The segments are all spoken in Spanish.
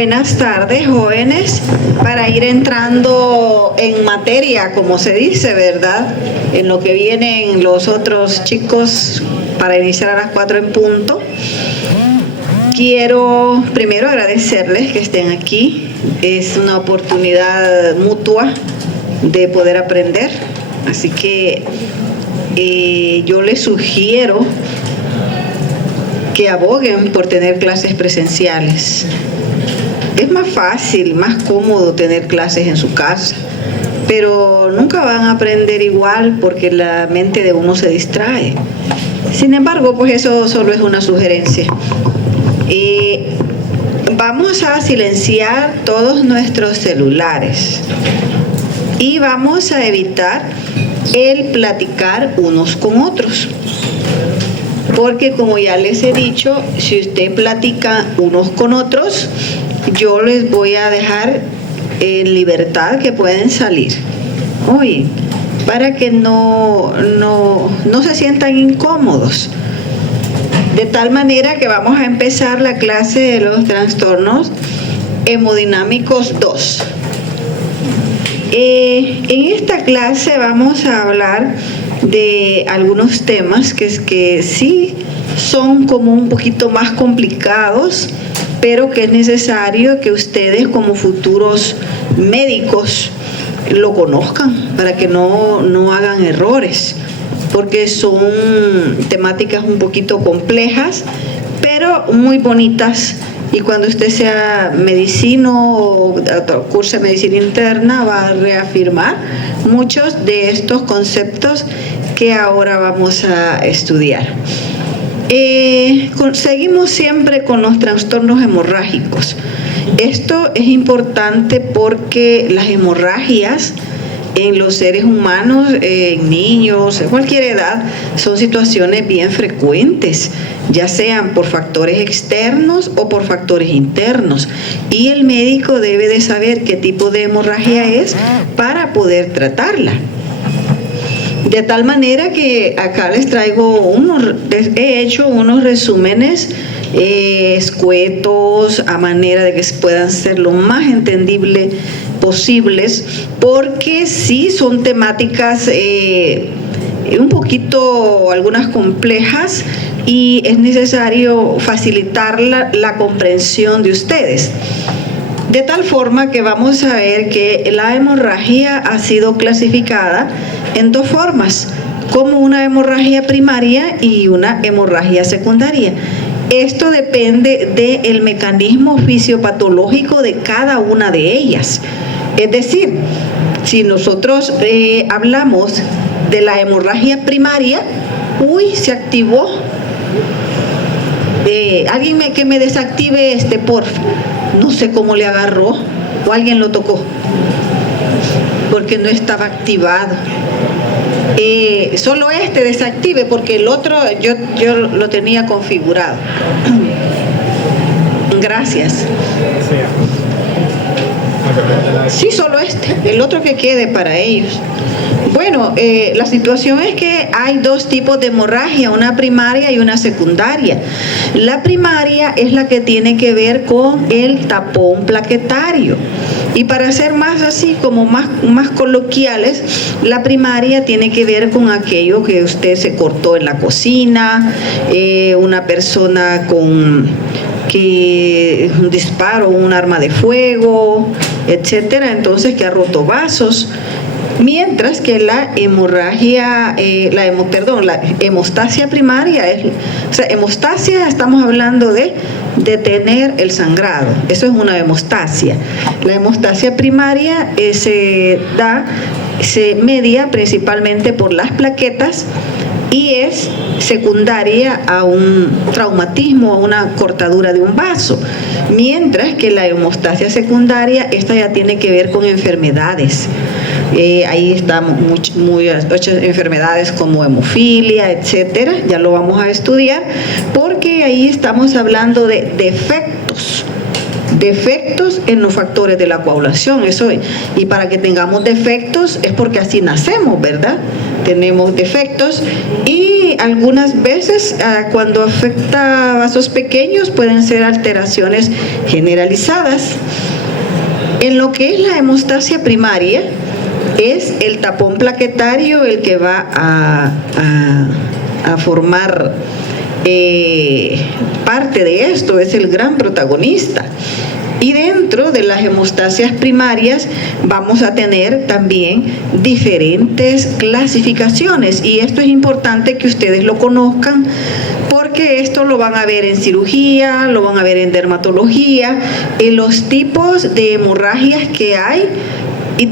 Buenas tardes, jóvenes. Para ir entrando en materia, como se dice, ¿verdad? En lo que vienen los otros chicos para iniciar a las 4 en punto. Quiero primero agradecerles que estén aquí. Es una oportunidad mutua de poder aprender. Así que yo les sugiero que aboguen por tener clases presenciales. Es más fácil, más cómodo tener clases en su casa, pero nunca van a aprender igual porque la mente de uno se distrae. Sin embargo, pues eso solo es una sugerencia. Vamos a silenciar todos nuestros celulares y vamos a evitar el platicar unos con otros. Porque como ya les he dicho, si usted platica unos con otros, yo les voy a dejar en libertad que pueden salir. Oye, para que no se sientan incómodos. De tal manera que vamos a empezar la clase de los trastornos hemodinámicos 2. En esta clase vamos a hablar de algunos temas que sí son como un poquito más complicados, pero que es necesario que ustedes como futuros médicos lo conozcan para que no hagan errores, porque son temáticas un poquito complejas, pero muy bonitas. Y cuando usted sea medicino o curse medicina interna, va a reafirmar muchos de estos conceptos que ahora vamos a estudiar. Seguimos siempre con los trastornos hemorrágicos. Esto es importante porque las hemorragias en los seres humanos, en niños, en cualquier edad, son situaciones bien frecuentes, ya sean por factores externos o por factores internos. Y el médico debe de saber qué tipo de hemorragia es para poder tratarla. De tal manera que acá les traigo he hecho unos resúmenes escuetos a manera de que puedan ser lo más entendible posibles, porque sí son temáticas un poquito, algunas complejas, y es necesario facilitar la comprensión de ustedes. De tal forma que vamos a ver que la hemorragia ha sido clasificada en dos formas, como una hemorragia primaria y una hemorragia secundaria. Esto depende del mecanismo fisiopatológico de cada una de ellas. Es decir, si nosotros hablamos de la hemorragia primaria, se activó. Alguien que me desactive porfa. No sé cómo le agarró o alguien lo tocó porque no estaba activado. Solo desactive porque el otro yo lo tenía configurado. Gracias. Sí, solo el otro que quede para ellos. Bueno, la situación es que hay dos tipos de hemorragia, una primaria y una secundaria. La primaria es la que tiene que ver con el tapón plaquetario. Y para ser más así, como más coloquiales, la primaria tiene que ver con aquello que usted se cortó en la cocina, una persona con un disparo, un arma de fuego, etcétera, entonces que ha roto vasos. Mientras que la hemostasia primaria hemostasia, estamos hablando de detener el sangrado. Eso es una hemostasia. La hemostasia primaria se media principalmente por las plaquetas y es secundaria a un traumatismo, a una cortadura de un vaso. Mientras que la hemostasia secundaria, esta ya tiene que ver con enfermedades. Ahí están muchas enfermedades como hemofilia, etcétera. Ya lo vamos a estudiar porque ahí estamos hablando de defectos defectos en los factores de la coagulación. Y para que tengamos defectos es porque así nacemos, ¿verdad? Tenemos defectos y algunas veces cuando afecta a vasos pequeños pueden ser alteraciones generalizadas. En lo que es la hemostasia primaria, es el tapón plaquetario el que va a formar parte de esto, es el gran protagonista. Y dentro de las hemostasias primarias vamos a tener también diferentes clasificaciones, y esto es importante que ustedes lo conozcan, porque esto lo van a ver en cirugía, lo van a ver en dermatología, en los tipos de hemorragias que hay, y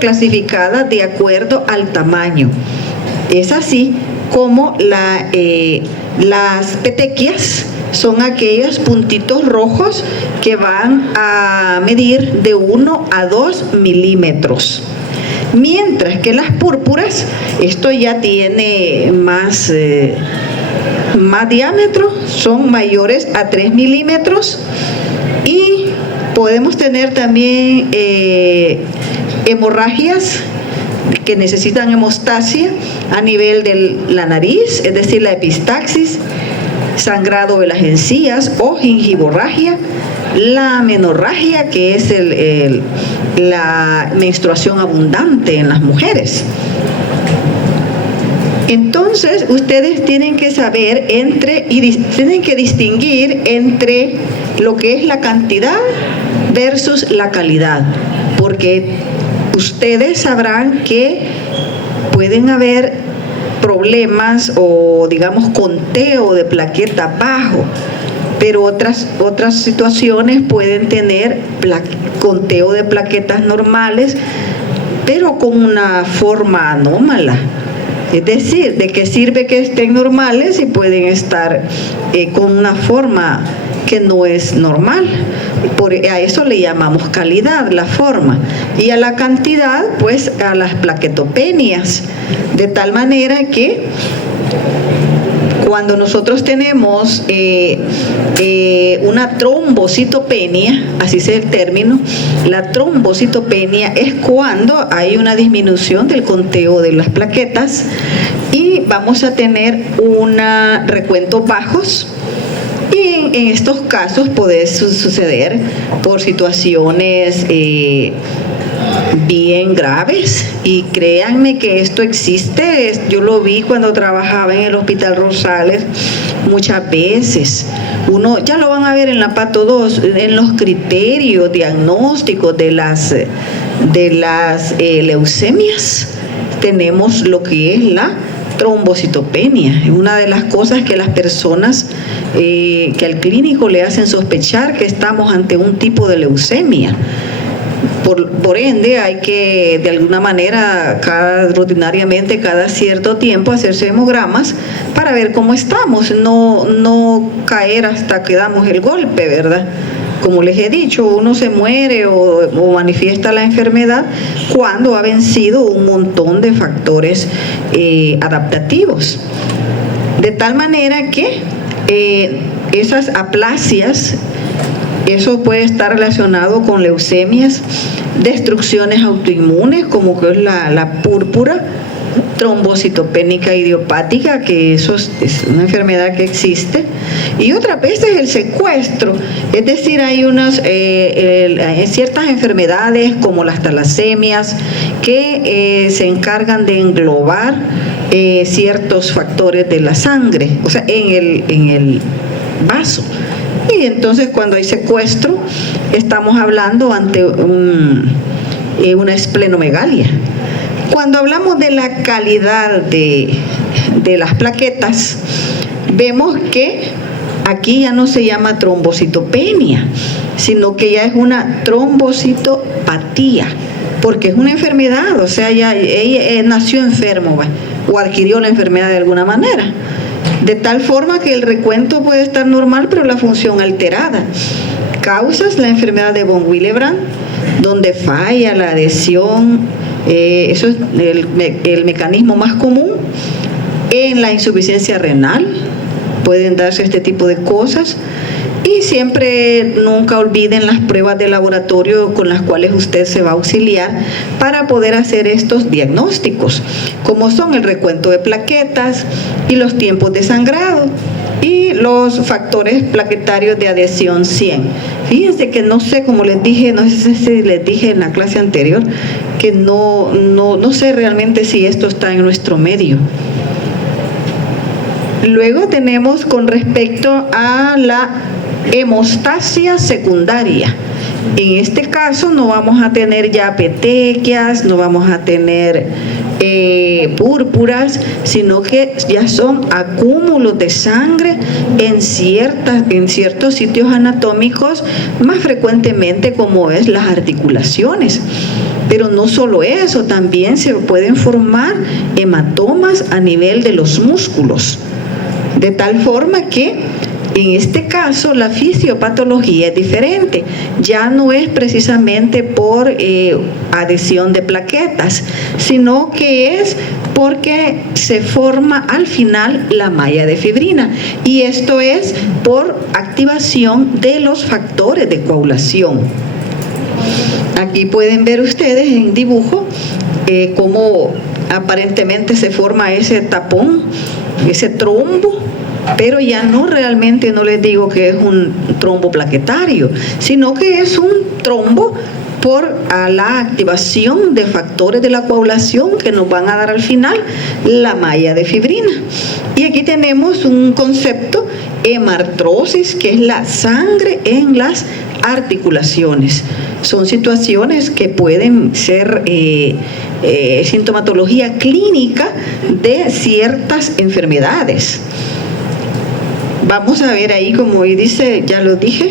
clasificadas de acuerdo al tamaño. Es así como las petequias son aquellos puntitos rojos que van a medir de 1 a 2 milímetros. Mientras que las púrpuras, esto ya tiene más diámetro, son mayores a 3 milímetros, y podemos tener también hemorragias que necesitan hemostasia a nivel de la nariz, es decir, la epistaxis, sangrado de las encías o gingivorragia, la amenorragia, que es la menstruación abundante en las mujeres. Entonces, ustedes tienen que saber tienen que distinguir entre lo que es la cantidad versus la calidad, porque ustedes sabrán que pueden haber problemas o, digamos, conteo de plaqueta bajo, pero otras situaciones pueden tener conteo de plaquetas normales, pero con una forma anómala. Es decir, ¿de qué sirve que estén normales si pueden estar con una forma que no es normal? A eso le llamamos calidad, la forma. Y a la cantidad, pues a las plaquetopenias. De tal manera que cuando nosotros tenemos una trombocitopenia, así es el término, la trombocitopenia es cuando hay una disminución del conteo de las plaquetas y vamos a tener recuentos bajos. Y en estos casos puede suceder por situaciones bien graves, y créanme que esto existe. Yo lo vi cuando trabajaba en el Hospital Rosales muchas veces. Ya lo van a ver en la Pato 2, en los criterios diagnósticos de las leucemias. Tenemos lo que es la trombocitopenia. Es una de las cosas que las personas que al clínico le hacen sospechar que estamos ante un tipo de leucemia. Por ende, hay que de alguna manera rutinariamente cada cierto tiempo hacerse hemogramas para ver cómo estamos, no caer hasta que damos el golpe, ¿verdad? Como les he dicho, uno se muere o manifiesta la enfermedad cuando ha vencido un montón de factores adaptativos. De tal manera que esas aplasias, eso puede estar relacionado con leucemias, destrucciones autoinmunes, como que es la púrpura, trombocitopénica idiopática, que eso es una enfermedad que existe, y otra vez es el secuestro, es decir, hay ciertas enfermedades como las talasemias que se encargan de englobar ciertos factores de la sangre, o sea, en el vaso. Y entonces cuando hay secuestro estamos hablando ante una esplenomegalia. Cuando hablamos de la calidad de las plaquetas, vemos que aquí ya no se llama trombocitopenia, sino que ya es una trombocitopatía, porque es una enfermedad, o sea, ella nació enfermo o adquirió la enfermedad de alguna manera. De tal forma que el recuento puede estar normal, pero la función alterada. Causas: la enfermedad de von Willebrand, donde falla la adhesión, eso es el mecanismo más común. En la insuficiencia renal pueden darse este tipo de cosas. Y siempre nunca olviden las pruebas de laboratorio con las cuales usted se va a auxiliar para poder hacer estos diagnósticos, como son el recuento de plaquetas y los tiempos de sangrado y los factores plaquetarios de adhesión 100. Fíjense que no sé, como les dije, no sé si les dije en la clase anterior, que no sé realmente si esto está en nuestro medio. Luego tenemos con respecto a la hemostasia secundaria. En este caso no vamos a tener ya petequias, no vamos a tener púrpuras, sino que ya son acúmulos de sangre en ciertos sitios anatómicos, más frecuentemente como es las articulaciones. Pero no solo eso, también se pueden formar hematomas a nivel de los músculos, de tal forma que en este caso la fisiopatología es diferente, ya no es precisamente por adhesión de plaquetas, sino que es porque se forma al final la malla de fibrina, y esto es por activación de los factores de coagulación. Aquí pueden ver ustedes en dibujo cómo aparentemente se forma ese tapón, ese trombo, pero ya no realmente, no les digo que es un trombo plaquetario, sino que es un trombo por la activación de factores de la coagulación que nos van a dar al final la malla de fibrina. Y aquí tenemos un concepto, hemartrosis, que es la sangre en las articulaciones. Son situaciones que pueden ser sintomatología clínica de ciertas enfermedades. Vamos a ver ahí, como dice, ya lo dije,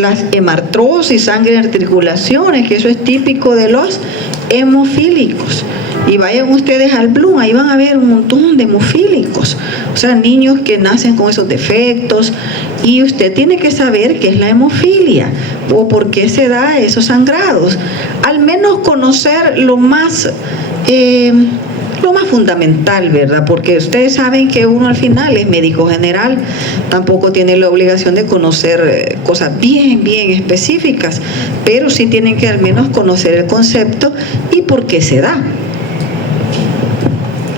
las hemartrosis, sangre en articulaciones, que eso es típico de los hemofílicos. Y vayan ustedes al Bloom, ahí van a ver un montón de hemofílicos, o sea, niños que nacen con esos defectos, y usted tiene que saber qué es la hemofilia o por qué se da esos sangrados. Al menos conocer lo más fundamental, ¿verdad? Porque ustedes saben que uno al final es médico general, tampoco tiene la obligación de conocer cosas bien específicas, pero sí tienen que al menos conocer el concepto y por qué se da.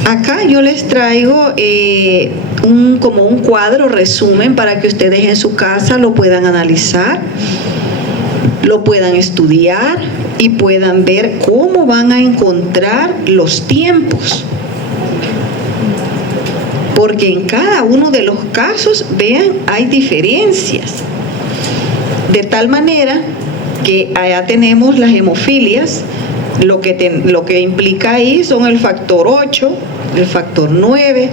Acá yo les traigo como un cuadro resumen para que ustedes en su casa lo puedan analizar, lo puedan estudiar y puedan ver cómo van a encontrar los tiempos. Porque en cada uno de los casos, vean, hay diferencias. De tal manera que allá tenemos las hemofilias, lo que implica ahí son el factor 8, el factor 9,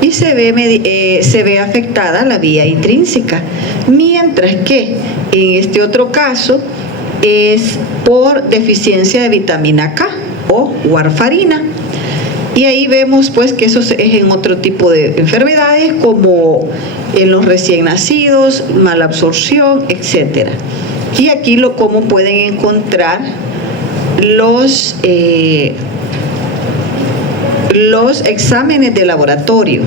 y se ve afectada la vía intrínseca. Mientras que en este otro caso es por deficiencia de vitamina K o warfarina. Y ahí vemos pues que eso es en otro tipo de enfermedades, como en los recién nacidos, malabsorción, etc. Y aquí cómo pueden encontrar los exámenes de laboratorio.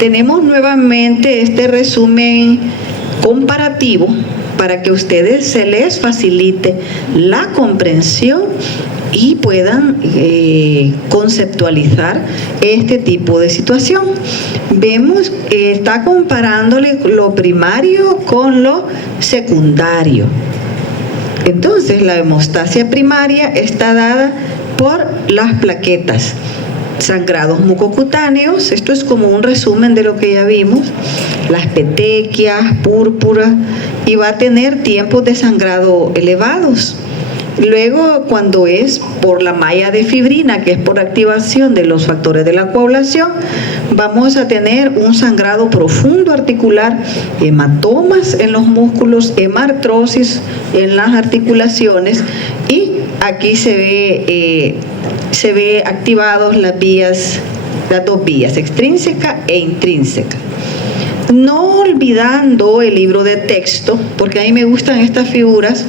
Tenemos nuevamente este resumen comparativo para que a ustedes se les facilite la comprensión y puedan conceptualizar este tipo de situación. Vemos que está comparándole lo primario con lo secundario. Entonces, la hemostasia primaria está dada por las plaquetas, sangrados mucocutáneos, esto es como un resumen de lo que ya vimos, las petequias, púrpura, y va a tener tiempos de sangrado elevados. Luego, cuando es por la malla de fibrina, que es por activación de los factores de la coagulación, vamos a tener un sangrado profundo articular, hematomas en los músculos, hemartrosis en las articulaciones, y aquí se ve activados las dos vías, extrínseca e intrínseca. No olvidando el libro de texto, porque a mí me gustan estas figuras,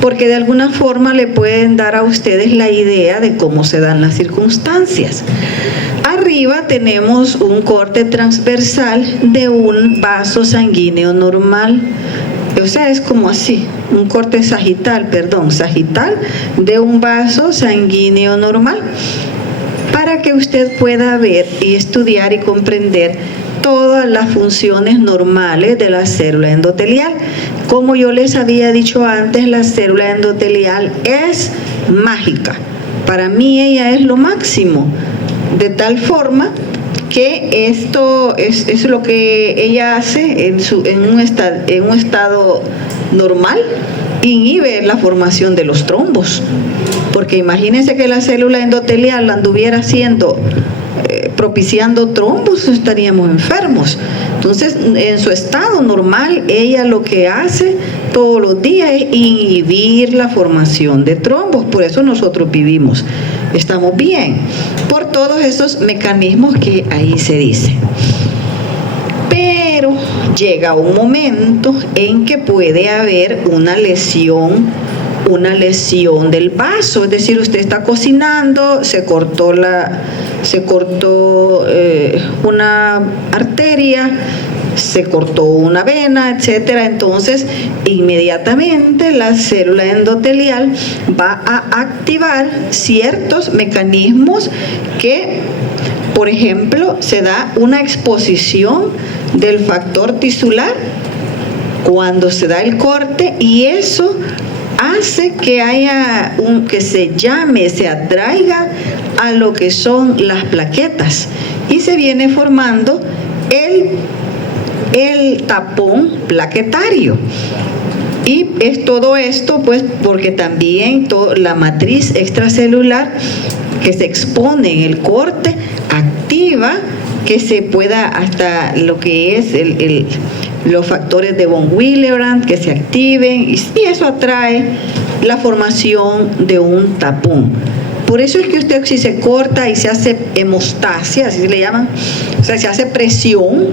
porque de alguna forma le pueden dar a ustedes la idea de cómo se dan las circunstancias. A arriba tenemos un corte transversal de un vaso sanguíneo normal. O sea, es como así, un corte sagital de un vaso sanguíneo normal, para que usted pueda ver y estudiar y comprender todas las funciones normales de la célula endotelial. Como yo les había dicho antes, la célula endotelial es mágica. Para mí ella es lo máximo, de tal forma que esto es lo que ella hace en un estado normal, inhibe la formación de los trombos. Porque imagínense que la célula endotelial la anduviera haciendo, propiciando trombos, estaríamos enfermos. Entonces, en su estado normal, ella lo que hace todos los días es inhibir la formación de trombos. Por eso nosotros vivimos, estamos bien, por todos esos mecanismos que ahí se dice. Pero llega un momento en que puede haber una lesión del vaso, es decir, usted está cocinando, se cortó una arteria, se cortó una vena, etcétera. Entonces, inmediatamente la célula endotelial va a activar ciertos mecanismos que, por ejemplo, se da una exposición del factor tisular cuando se da el corte, y eso hace que haya que se atraiga a lo que son las plaquetas, y se viene formando el tapón plaquetario. Y es todo esto pues porque también la matriz extracelular que se expone en el corte activa que se pueda, hasta lo que es los factores de von Willebrand, que se activen, y eso atrae la formación de un tapón. Por eso es que usted, si se corta y se hace hemostasia, así se le llaman, o sea, se hace presión,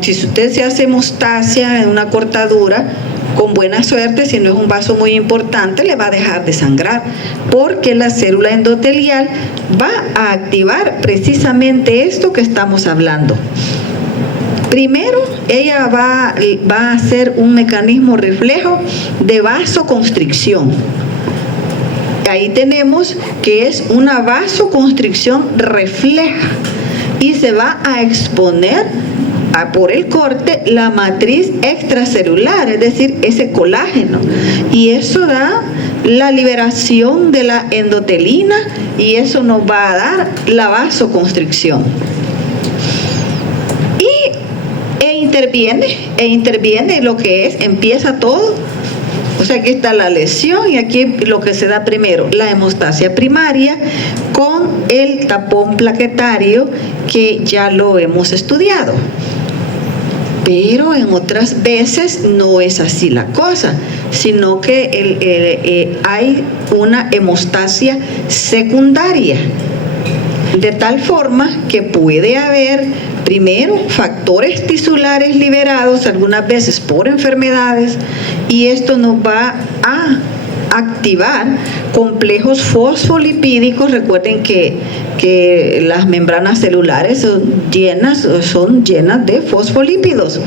si usted se hace hemostasia en una cortadura, con buena suerte, si no es un vaso muy importante, le va a dejar de sangrar, porque la célula endotelial va a activar precisamente esto que estamos hablando. Primero, ella va a hacer un mecanismo reflejo de vasoconstricción. Ahí tenemos que es una vasoconstricción refleja, y se va a exponer por el corte la matriz extracelular, es decir, ese colágeno, y eso da la liberación de la endotelina, y eso nos va a dar la vasoconstricción. Interviene lo que empieza todo. O sea, aquí está la lesión, y aquí lo que se da primero, la hemostasia primaria con el tapón plaquetario, que ya lo hemos estudiado. Pero en otras veces no es así la cosa, sino que hay una hemostasia secundaria, de tal forma que puede haber primero factores tisulares liberados, algunas veces por enfermedades, y esto nos va a activar complejos fosfolipídicos. Recuerden que las membranas celulares son llenas de fosfolípidos,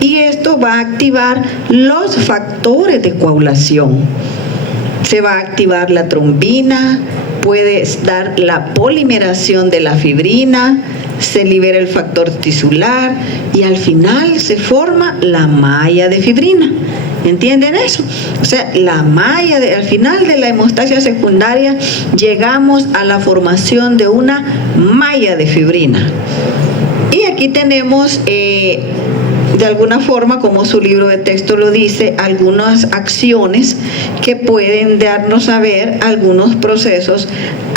y esto va a activar los factores de coagulación. Se va a activar la trombina, puede dar la polimeración de la fibrina, se libera el factor tisular, y al final se forma la malla de fibrina. ¿Entienden eso? O sea, la malla, al final de la hemostasia secundaria, llegamos a la formación de una malla de fibrina. Y aquí tenemos, de alguna forma, como su libro de texto lo dice, algunas acciones que pueden darnos a ver algunos procesos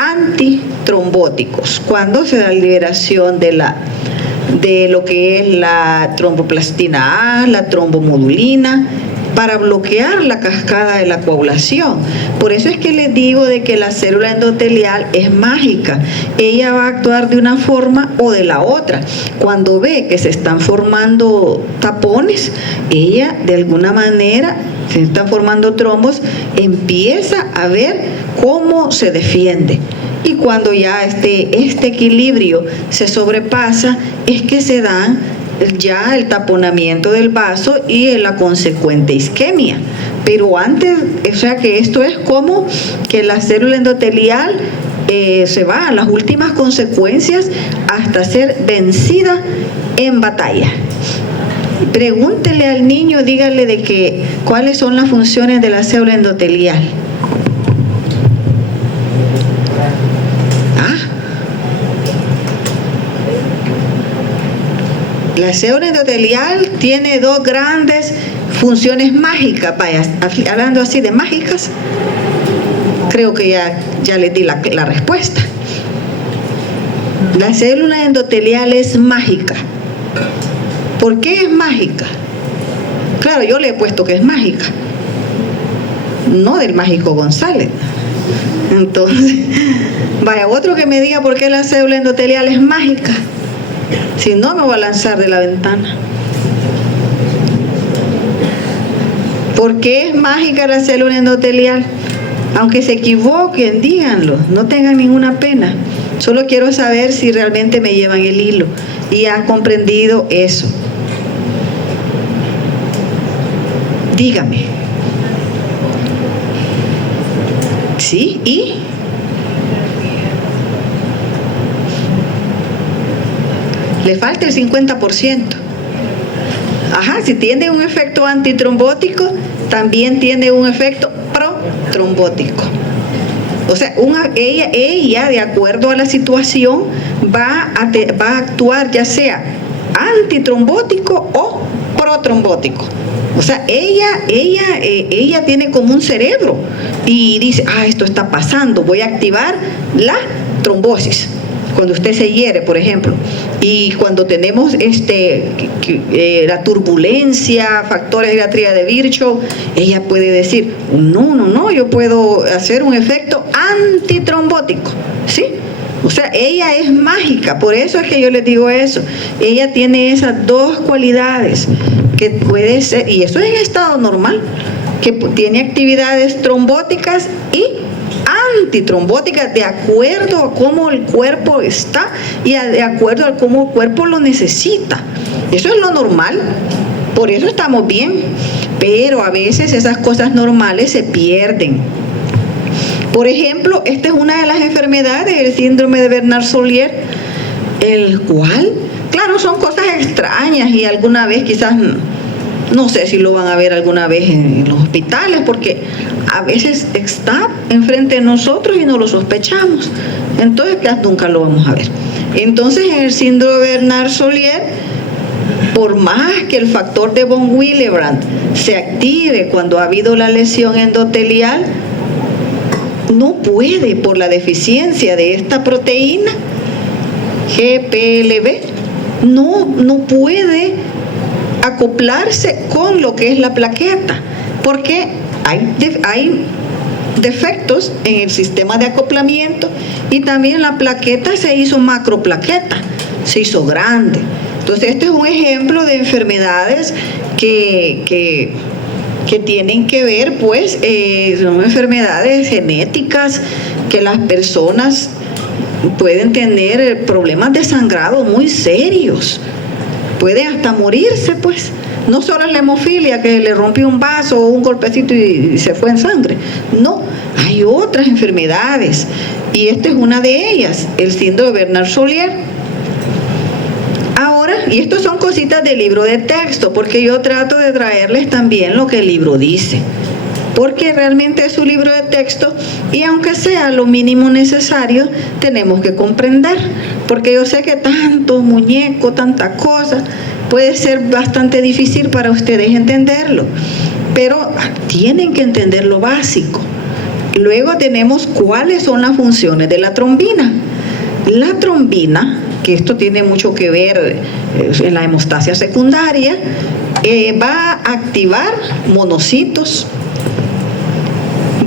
antitrombóticos cuando se da la liberación de lo que es la tromboplastina A, la trombomodulina, para bloquear la cascada de la coagulación. Por eso es que les digo de que la célula endotelial es mágica. Ella va a actuar de una forma o de la otra. Cuando ve que se están formando tapones, ella de alguna manera se están formando trombos, empieza a ver cómo se defiende. Y cuando ya este equilibrio se sobrepasa, es que se da ya el taponamiento del vaso y la consecuente isquemia. Pero antes, o sea que esto es como que la célula endotelial se va a las últimas consecuencias hasta ser vencida en batalla. Pregúntele al niño, dígale de que cuáles son las funciones de la célula endotelial. La célula endotelial tiene dos grandes funciones mágicas. Vaya, hablando así de mágicas, creo que ya les di la respuesta. La célula endotelial es mágica. ¿Por qué es mágica? Claro, yo le he puesto que es mágica, no del mágico González. Entonces, vaya, otro que me diga por qué la célula endotelial es mágica. Si no, me voy a lanzar de la ventana. ¿Por qué es mágica la célula endotelial? Aunque se equivoquen, díganlo, no tengan ninguna pena. Solo quiero saber si realmente me llevan el hilo y han comprendido eso. Dígame. ¿Sí? ¿Y? Le falta el 50%. Ajá, si tiene un efecto antitrombótico, también tiene un efecto protrombótico. O sea, ella, de acuerdo a la situación, va a actuar ya sea antitrombótico o protrombótico. O sea, ella tiene como un cerebro y dice, esto está pasando, voy a activar la trombosis. Cuando usted se hiere, por ejemplo, y cuando tenemos la turbulencia, factores de la tríada de Virchow, ella puede decir, no, yo puedo hacer un efecto antitrombótico, ¿sí? O sea, ella es mágica, por eso es que yo les digo eso. Ella tiene esas dos cualidades, que puede ser, y eso es en estado normal, que tiene actividades trombóticas y antitrombóticas de acuerdo a cómo el cuerpo está y de acuerdo a cómo el cuerpo lo necesita. Eso es lo normal, por eso estamos bien, pero a veces esas cosas normales se pierden. Por ejemplo, esta es una de las enfermedades, el síndrome de Bernard-Soulier, el cual, claro, son cosas extrañas y alguna vez quizás, no sé si lo van a ver alguna vez en los hospitales, porque a veces está enfrente de nosotros y no lo sospechamos. Entonces, ya nunca lo vamos a ver. Entonces, en el síndrome de Bernard-Soulier, por más que el factor de von Willebrand se active cuando ha habido la lesión endotelial, no puede, por la deficiencia de esta proteína, GPLB, no puede acoplarse con lo que es la plaqueta, porque hay defectos en el sistema de acoplamiento y también la plaqueta se hizo macroplaqueta, se hizo grande. Entonces, este es un ejemplo de enfermedades que tienen que ver, pues, son enfermedades genéticas que las personas pueden tener problemas de sangrado muy serios. Pueden hasta morirse, pues. No solo es la hemofilia, que le rompió un vaso o un golpecito y se fue en sangre. No, hay otras enfermedades. Y esta es una de ellas, el síndrome de Bernard-Soulier. Ahora, y esto son cositas del libro de texto, porque yo trato de traerles también lo que el libro dice. Porque realmente es un libro de texto y aunque sea lo mínimo necesario, tenemos que comprender. Porque yo sé que tanto muñeco, tanta cosa, puede ser bastante difícil para ustedes entenderlo. Pero tienen que entender lo básico. Luego tenemos cuáles son las funciones de la trombina. La trombina, que esto tiene mucho que ver en la hemostasia secundaria, Va a activar monocitos,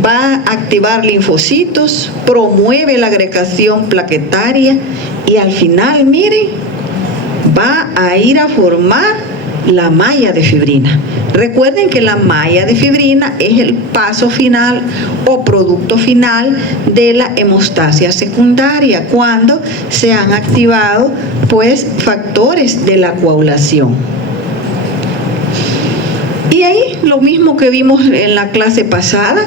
va a activar linfocitos, promueve la agregación plaquetaria y al final, miren, va a ir a formar la malla de fibrina. Recuerden que la malla de fibrina es el paso final o producto final de la hemostasia secundaria, cuando se han activado pues factores de la coagulación. Y ahí lo mismo que vimos en la clase pasada,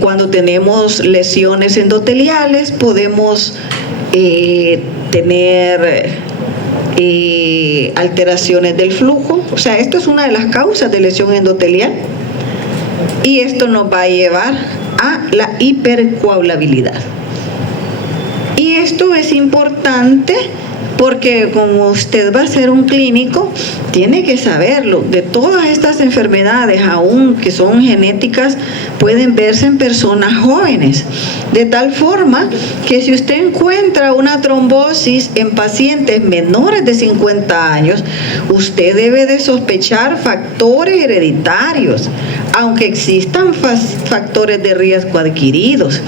cuando tenemos lesiones endoteliales podemos tener alteraciones del flujo. O sea, esto es una de las causas de lesión endotelial y esto nos va a llevar a la hipercoagulabilidad. Y esto es importante porque como usted va a ser un clínico, tiene que saberlo. De todas estas enfermedades, aun que son genéticas, pueden verse en personas jóvenes. De tal forma que si usted encuentra una trombosis en pacientes menores de 50 años, usted debe de sospechar factores hereditarios, aunque existan factores de riesgo adquiridos.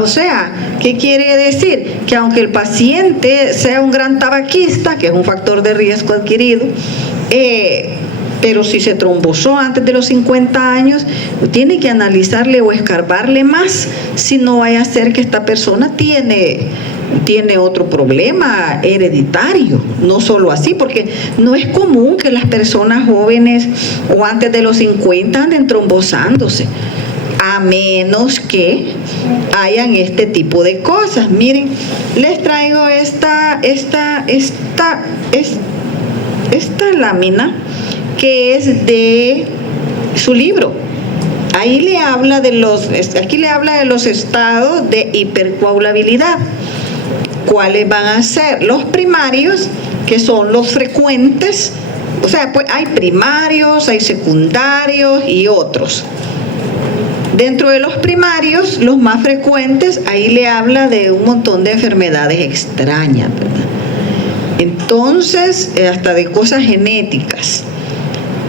O sea, ¿qué quiere decir? Que aunque el paciente sea un gran tabaquista, que es un factor de riesgo adquirido, pero si se trombosó antes de los 50 años, tiene que analizarle o escarbarle más, si no vaya a ser que esta persona tiene otro problema hereditario. No solo así, porque no es común que las personas jóvenes o antes de los 50 anden trombosándose, a menos que hayan este tipo de cosas. Miren, les traigo esta lámina que es de su libro. Ahí le habla aquí le habla de los estados de hipercoagulabilidad. ¿Cuáles van a ser? Los primarios, que son los frecuentes. O sea, pues hay primarios, hay secundarios y otros. Dentro de los primarios, los más frecuentes, ahí le habla de un montón de enfermedades extrañas, ¿verdad? Entonces, hasta de cosas genéticas.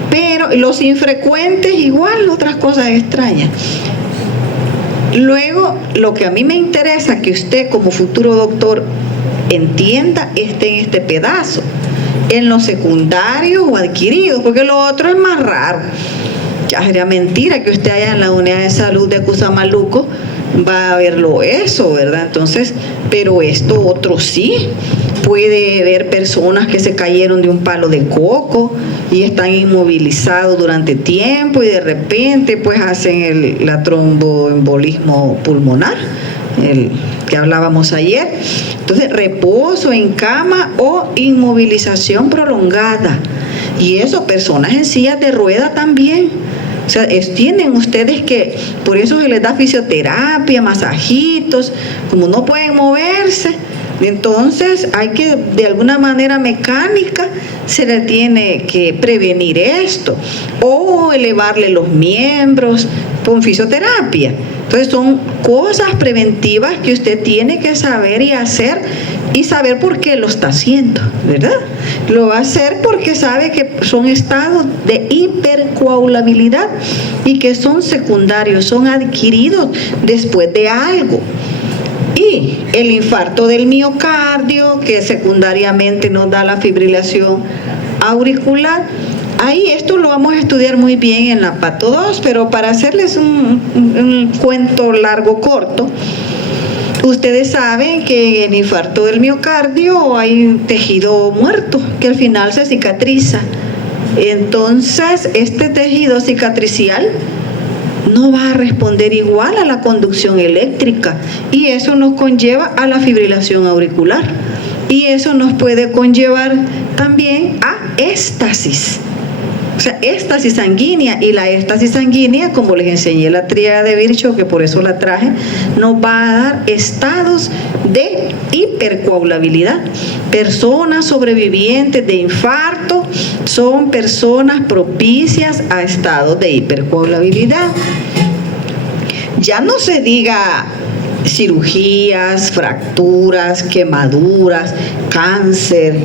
Pero los infrecuentes, igual, otras cosas extrañas. Luego, lo que a mí me interesa que usted como futuro doctor entienda en este pedazo, en los secundarios o adquiridos, porque lo otro es más raro. Ya sería mentira que usted allá en la unidad de salud de Cusamaluco va a verlo eso, ¿verdad? Entonces, pero esto otro sí. Puede ver personas que se cayeron de un palo de coco y están inmovilizados durante tiempo y de repente pues hacen la tromboembolismo pulmonar, el que hablábamos ayer. Entonces, reposo en cama o inmovilización prolongada. Y eso, personas en sillas de rueda también. O sea, tienen ustedes que, por eso se les da fisioterapia, masajitos, como no pueden moverse. Entonces hay que, de alguna manera mecánica, se le tiene que prevenir esto, o elevarle los miembros con fisioterapia. Entonces son cosas preventivas que usted tiene que saber y hacer, y saber por qué lo está haciendo, ¿verdad? Lo va a hacer porque sabe que son estados de hipercoagulabilidad y que son secundarios, son adquiridos después de algo. Y el infarto del miocardio, que secundariamente nos da la fibrilación auricular. Ahí esto lo vamos a estudiar muy bien en la Pato 2, pero para hacerles un cuento largo corto, ustedes saben que en el infarto del miocardio hay un tejido muerto que al final se cicatriza. Entonces, este tejido cicatricial no va a responder igual a la conducción eléctrica y eso nos conlleva a la fibrilación auricular y eso nos puede conllevar también a éstasis. O sea, éstasis sanguínea, y la éstasis sanguínea, como les enseñé la tríada de Virchow, que por eso la traje, nos va a dar estados de hipercoagulabilidad. Personas sobrevivientes de infarto son personas propicias a estados de hipercoagulabilidad. Ya no se diga cirugías, fracturas, quemaduras, cáncer,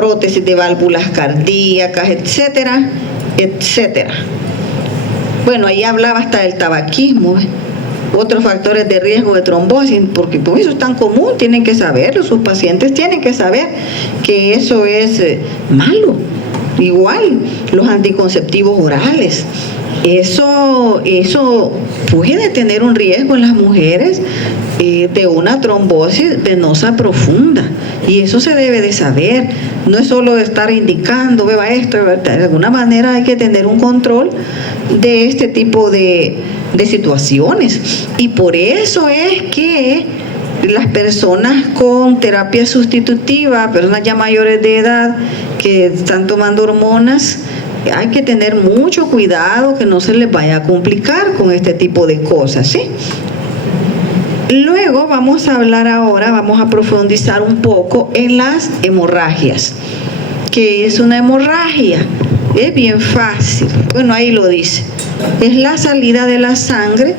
prótesis de válvulas cardíacas, etcétera, etcétera. Bueno, ahí hablaba hasta del tabaquismo, ¿eh? Otros factores de riesgo de trombosis, porque pues, eso es tan común, tienen que saberlo, sus pacientes tienen que saber que eso es malo. Igual, los anticonceptivos orales, eso puede tener un riesgo en las mujeres de una trombosis venosa profunda, y eso se debe de saber. No es solo estar indicando, beba esto, de alguna manera hay que tener un control de este tipo de situaciones, y por eso es que las personas con terapia sustitutiva, personas ya mayores de edad que están tomando hormonas, hay que tener mucho cuidado que no se les vaya a complicar con este tipo de cosas, ¿sí? Luego vamos a hablar ahora, vamos a profundizar un poco en las hemorragias. ¿Qué es una hemorragia? Es bien fácil, bueno, ahí lo dice. Es la salida de la sangre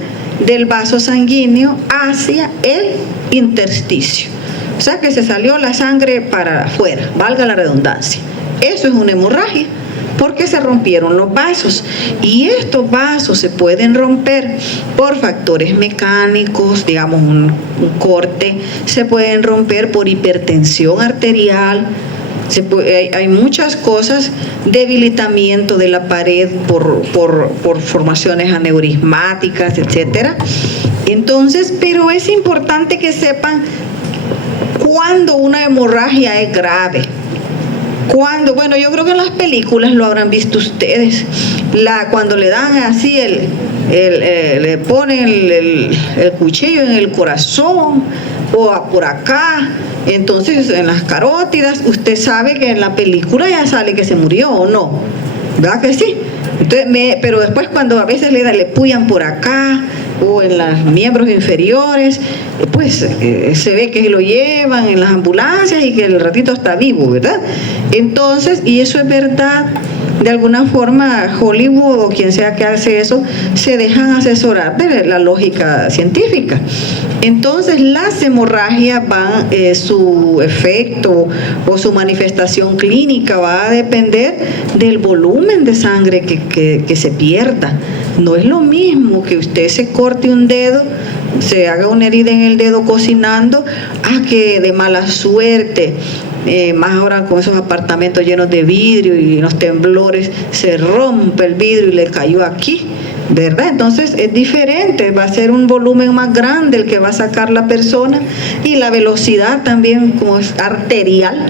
del vaso sanguíneo hacia el intersticio. O sea que se salió la sangre para afuera, valga la redundancia. Eso es una hemorragia, porque se rompieron los vasos. Y estos vasos se pueden romper por factores mecánicos, digamos un corte, se pueden romper por hipertensión arterial, hay muchas cosas, debilitamiento de la pared por formaciones aneurismáticas, etcétera. Entonces, pero es importante que sepan cuándo una hemorragia es grave. Cuando, bueno, yo creo que en las películas lo habrán visto ustedes, cuando le dan así le ponen el cuchillo en el corazón o por acá, entonces en las carótidas, usted sabe que en la película ya sale que se murió o no, ¿verdad que sí? Entonces, pero después cuando a veces le puyan por acá o en los miembros inferiores, pues se ve que lo llevan en las ambulancias y que el ratito está vivo, ¿verdad? Entonces, y eso es verdad, de alguna forma Hollywood o quien sea que hace eso, se dejan asesorar de la lógica científica. Entonces las hemorragias van, su efecto o su manifestación clínica va a depender del volumen de sangre que se pierda. No es lo mismo que usted se corte un dedo, se haga una herida en el dedo cocinando, a que de mala suerte, más ahora con esos apartamentos llenos de vidrio y los temblores, se rompe el vidrio y le cayó aquí, ¿verdad? Entonces es diferente, va a ser un volumen más grande el que va a sacar la persona, y la velocidad también, como es arterial.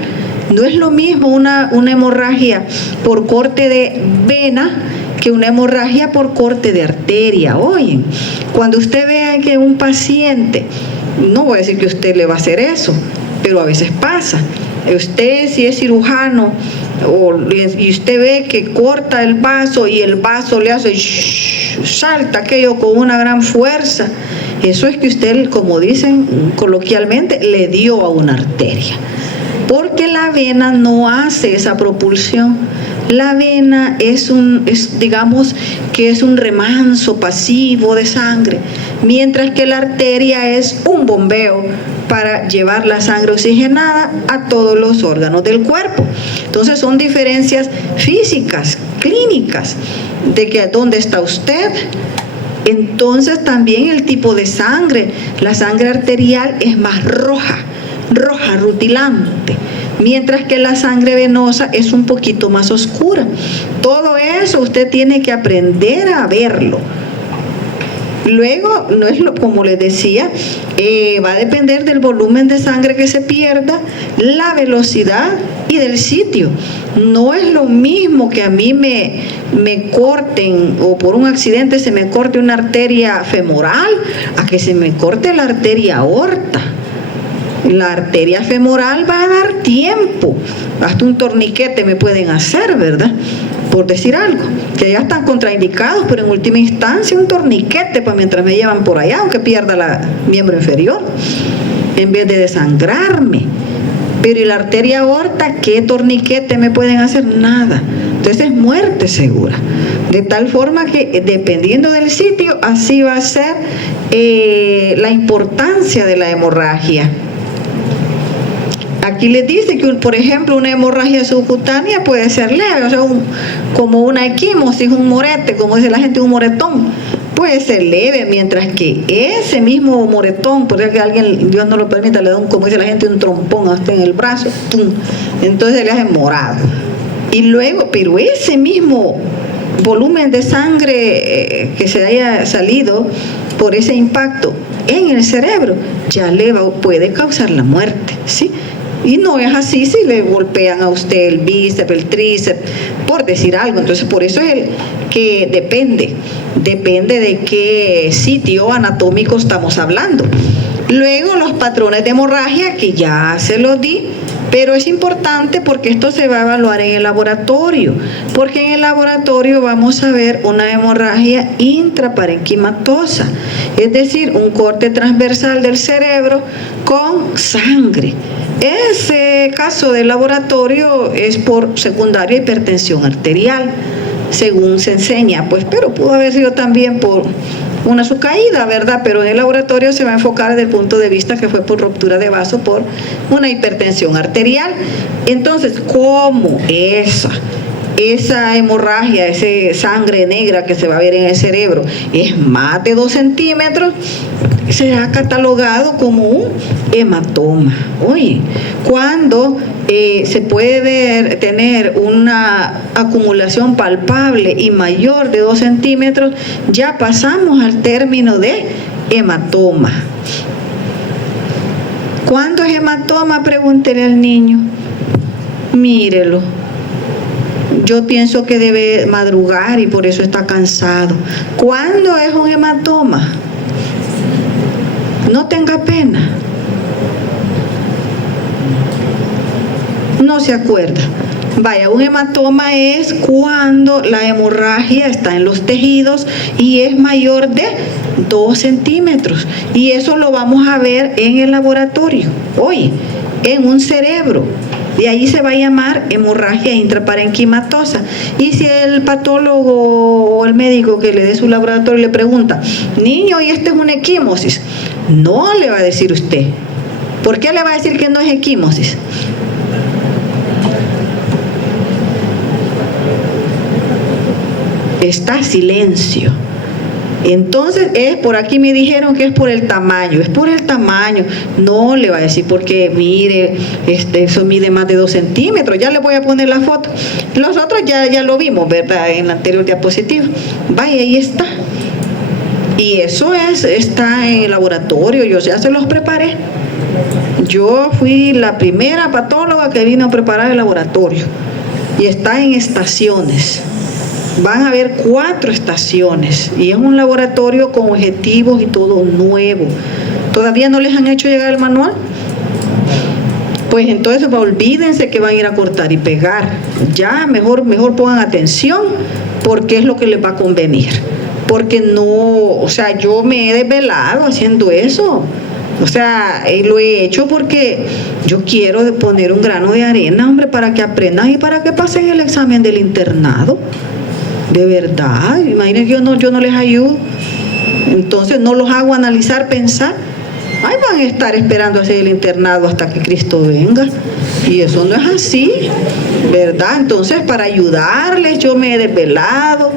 No es lo mismo una hemorragia por corte de vena que una hemorragia por corte de arteria. Oye, cuando usted vea que un paciente, no voy a decir que usted le va a hacer eso, pero a veces pasa. Usted, si es cirujano y usted ve que corta el vaso y el vaso le hace salta aquello con una gran fuerza, eso es que usted, como dicen coloquialmente, le dio a una arteria, porque la vena no hace esa propulsión. La vena digamos que es un remanso pasivo de sangre, mientras que la arteria es un bombeo para llevar la sangre oxigenada a todos los órganos del cuerpo. Entonces son diferencias físicas, clínicas, de que dónde está usted. Entonces también el tipo de sangre, la sangre arterial es más roja, rutilante, mientras que la sangre venosa es un poquito más oscura. Todo eso usted tiene que aprender a verlo. Luego, no es como les decía, va a depender del volumen de sangre que se pierda, la velocidad y del sitio. No es lo mismo que a mí me corten, o por un accidente se me corte una arteria femoral, a que se me corte la arteria aorta. La arteria femoral va a dar tiempo, hasta un torniquete me pueden hacer, ¿verdad? Por decir algo, que ya están contraindicados, pero en última instancia un torniquete, pues mientras me llevan por allá, aunque pierda la miembro inferior, en vez de desangrarme. Pero ¿y la arteria aorta? ¿Qué torniquete me pueden hacer? Nada. Entonces es muerte segura. De tal forma que dependiendo del sitio, así va a ser la importancia de la hemorragia. Aquí les dice que, por ejemplo, una hemorragia subcutánea puede ser leve, o sea, como una equimosis, un morete, como dice la gente, un moretón, puede ser leve, mientras que ese mismo moretón, porque que alguien, Dios no lo permita, le da como dice la gente, un trompón hasta en el brazo, ¡pum! Entonces le hace morado. Y luego, pero ese mismo volumen de sangre que se haya salido por ese impacto en el cerebro, ya puede causar la muerte, ¿sí? Y no es así si le golpean a usted el bíceps, el tríceps, por decir algo. Entonces, por eso es que depende de qué sitio anatómico estamos hablando. Luego, los patrones de hemorragia, que ya se los di, pero es importante porque esto se va a evaluar en el laboratorio, porque en el laboratorio vamos a ver una hemorragia intraparenquimatosa, es decir, un corte transversal del cerebro con sangre. Ese caso de laboratorio es por secundaria hipertensión arterial, según se enseña, pues, pero pudo haber sido también por una subcaída, ¿verdad? Pero en el laboratorio se va a enfocar desde el punto de vista que fue por ruptura de vaso, por una hipertensión arterial. Entonces, ¿cómo esa hemorragia, esa sangre negra que se va a ver en el cerebro es más de 2 centímetros? Será catalogado como un hematoma. Oye, cuando se puede tener una acumulación palpable y mayor de 2 centímetros, ya pasamos al término de hematoma. ¿Cuándo es hematoma? Pregúntele al niño. Mírelo. Yo pienso que debe madrugar y por eso está cansado. ¿Cuándo es un hematoma? No tenga pena. No se acuerda. Vaya, un hematoma es cuando la hemorragia está en los tejidos y es mayor de 2 centímetros. Y eso lo vamos a ver en el laboratorio. Oye, en un cerebro. De ahí se va a llamar hemorragia intraparenquimatosa. Y si el patólogo o el médico que le dé su laboratorio le pregunta, niño, ¿y este es una equimosis? No le va a decir usted. ¿Por qué le va a decir que no es equimosis? Está silencio. Entonces por aquí me dijeron que es por el tamaño, no le va a decir porque mire, eso mide más de 2 centímetros, ya le voy a poner la foto. Los otros ya lo vimos, ¿verdad? En la anterior diapositiva. Vaya, ahí está. Y eso está en el laboratorio, yo ya se los preparé. Yo fui la primera patóloga que vino a preparar el laboratorio y está en estaciones. Van a haber 4 estaciones y es un laboratorio con objetivos y todo nuevo. ¿Todavía no les han hecho llegar el manual? Pues entonces olvídense que van a ir a cortar y pegar. Ya mejor pongan atención porque es lo que les va a convenir. Porque no, o sea, yo me he desvelado haciendo eso. O sea, lo he hecho porque yo quiero poner un grano de arena, hombre, para que aprendan y para que pasen el examen del internado. De verdad, imagínense, yo no les ayudo. Entonces no los hago analizar, pensar. Ahí van a estar esperando hacer el internado hasta que Cristo venga. Y eso no es así, ¿verdad? Entonces, para ayudarles, yo me he desvelado.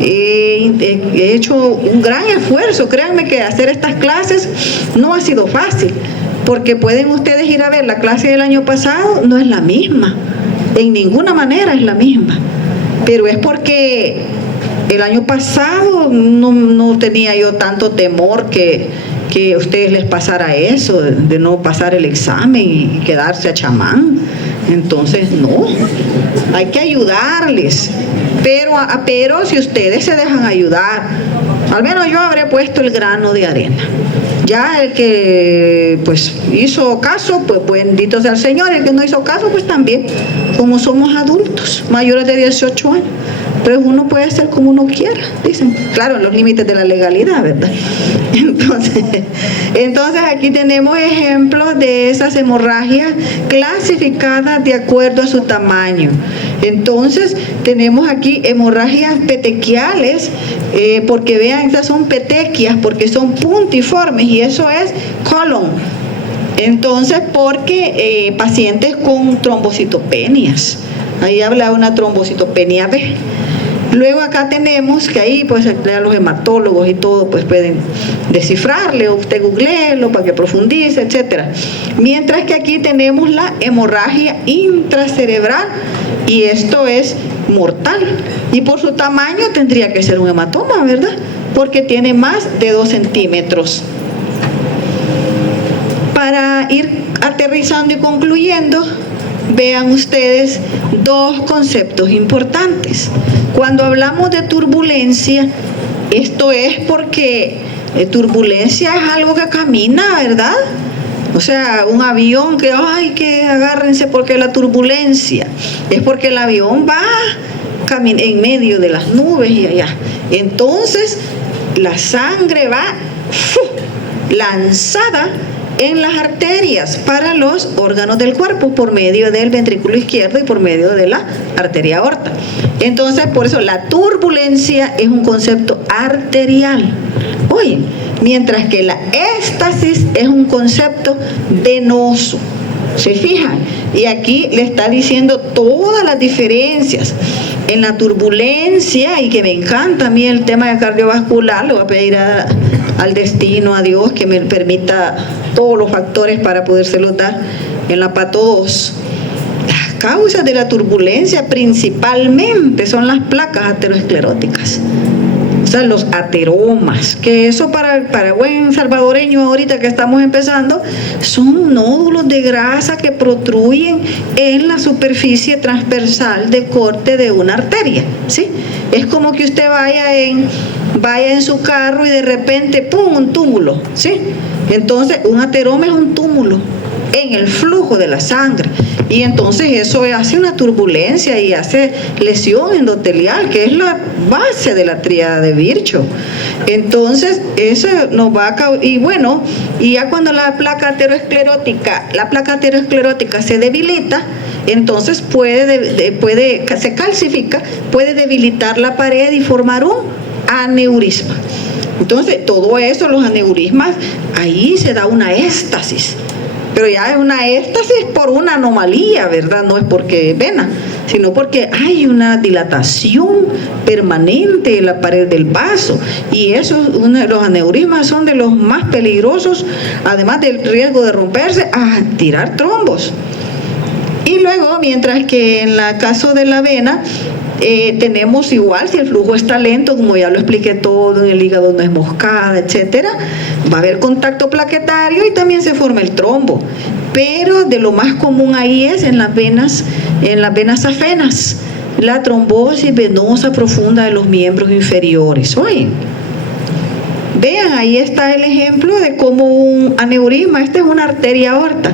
He hecho un gran esfuerzo. Créanme que hacer estas clases no ha sido fácil, porque pueden ustedes ir a ver la clase del año pasado, no es la misma, en ninguna manera es la misma, pero es porque el año pasado no tenía yo tanto temor que a ustedes les pasara eso, de no pasar el examen y quedarse a chamán. Entonces no, hay que ayudarles, pero si ustedes se dejan ayudar, al menos yo habré puesto el grano de arena. Ya el que pues hizo caso, pues bendito sea el Señor. El que no hizo caso, pues también, como somos adultos mayores de 18 años, entonces uno puede hacer como uno quiera, dicen, claro, en los límites de la legalidad, ¿verdad? Entonces aquí tenemos ejemplos de esas hemorragias clasificadas de acuerdo a su tamaño. Entonces tenemos aquí hemorragias petequiales, porque vean, estas son petequias, porque son puntiformes, y eso es colon. Entonces, porque pacientes con trombocitopenias, ahí habla de una trombocitopenia B. Luego acá tenemos que ahí pues los hematólogos y todo pues pueden descifrarle, o usted googleelo para que profundice, etcétera. Mientras que aquí tenemos la hemorragia intracerebral, y esto es mortal, y por su tamaño tendría que ser un hematoma, ¿verdad? Porque tiene más de 2 centímetros. Para ir aterrizando y concluyendo, vean ustedes 2 conceptos importantes. Cuando hablamos de turbulencia, esto es porque turbulencia es algo que camina, ¿verdad? O sea, un avión que agárrense porque la turbulencia es porque el avión va en medio de las nubes y allá. Entonces, la sangre va lanzada en las arterias para los órganos del cuerpo por medio del ventrículo izquierdo y por medio de la arteria aorta. Entonces, por eso la turbulencia es un concepto arterial. Oye, mientras que la éstasis es un concepto venoso. ¿Se fijan? Y aquí le está diciendo todas las diferencias. En la turbulencia, y que me encanta a mí el tema de cardiovascular, le voy a pedir al destino, a Dios, que me permita todos los factores para podérselos dar en la pato 2. Las causas de la turbulencia principalmente son las placas ateroscleróticas. O sea, los ateromas, que eso para buen salvadoreño ahorita que estamos empezando, son nódulos de grasa que protruyen en la superficie transversal de corte de una arteria, ¿sí? Es como que usted vaya en su carro y de repente, ¡pum!, un túmulo, ¿sí? Entonces, un ateroma es un túmulo en el flujo de la sangre, y entonces eso hace una turbulencia y hace lesión endotelial, que es la base de la tríada de Virchow. Entonces eso nos va a causar, y bueno, y ya cuando la placa aterosclerótica se debilita, entonces se calcifica, puede debilitar la pared y formar un aneurisma. Entonces todo eso, los aneurismas, ahí se da una éstasis. Pero ya es una éstasis por una anomalía, ¿verdad? No es porque es vena, sino porque hay una dilatación permanente de la pared del vaso. Y los aneurismas son de los más peligrosos, además del riesgo de romperse, a tirar trombos. Y luego, mientras que en el caso de la vena, tenemos igual, si el flujo está lento, como ya lo expliqué todo, en el hígado no es moscada, etcétera, va a haber contacto plaquetario y también se forma el trombo. Pero de lo más común ahí es en las venas safenas, la trombosis venosa profunda de los miembros inferiores. Oye, vean, ahí está el ejemplo de cómo un aneurisma, esta es una arteria aorta,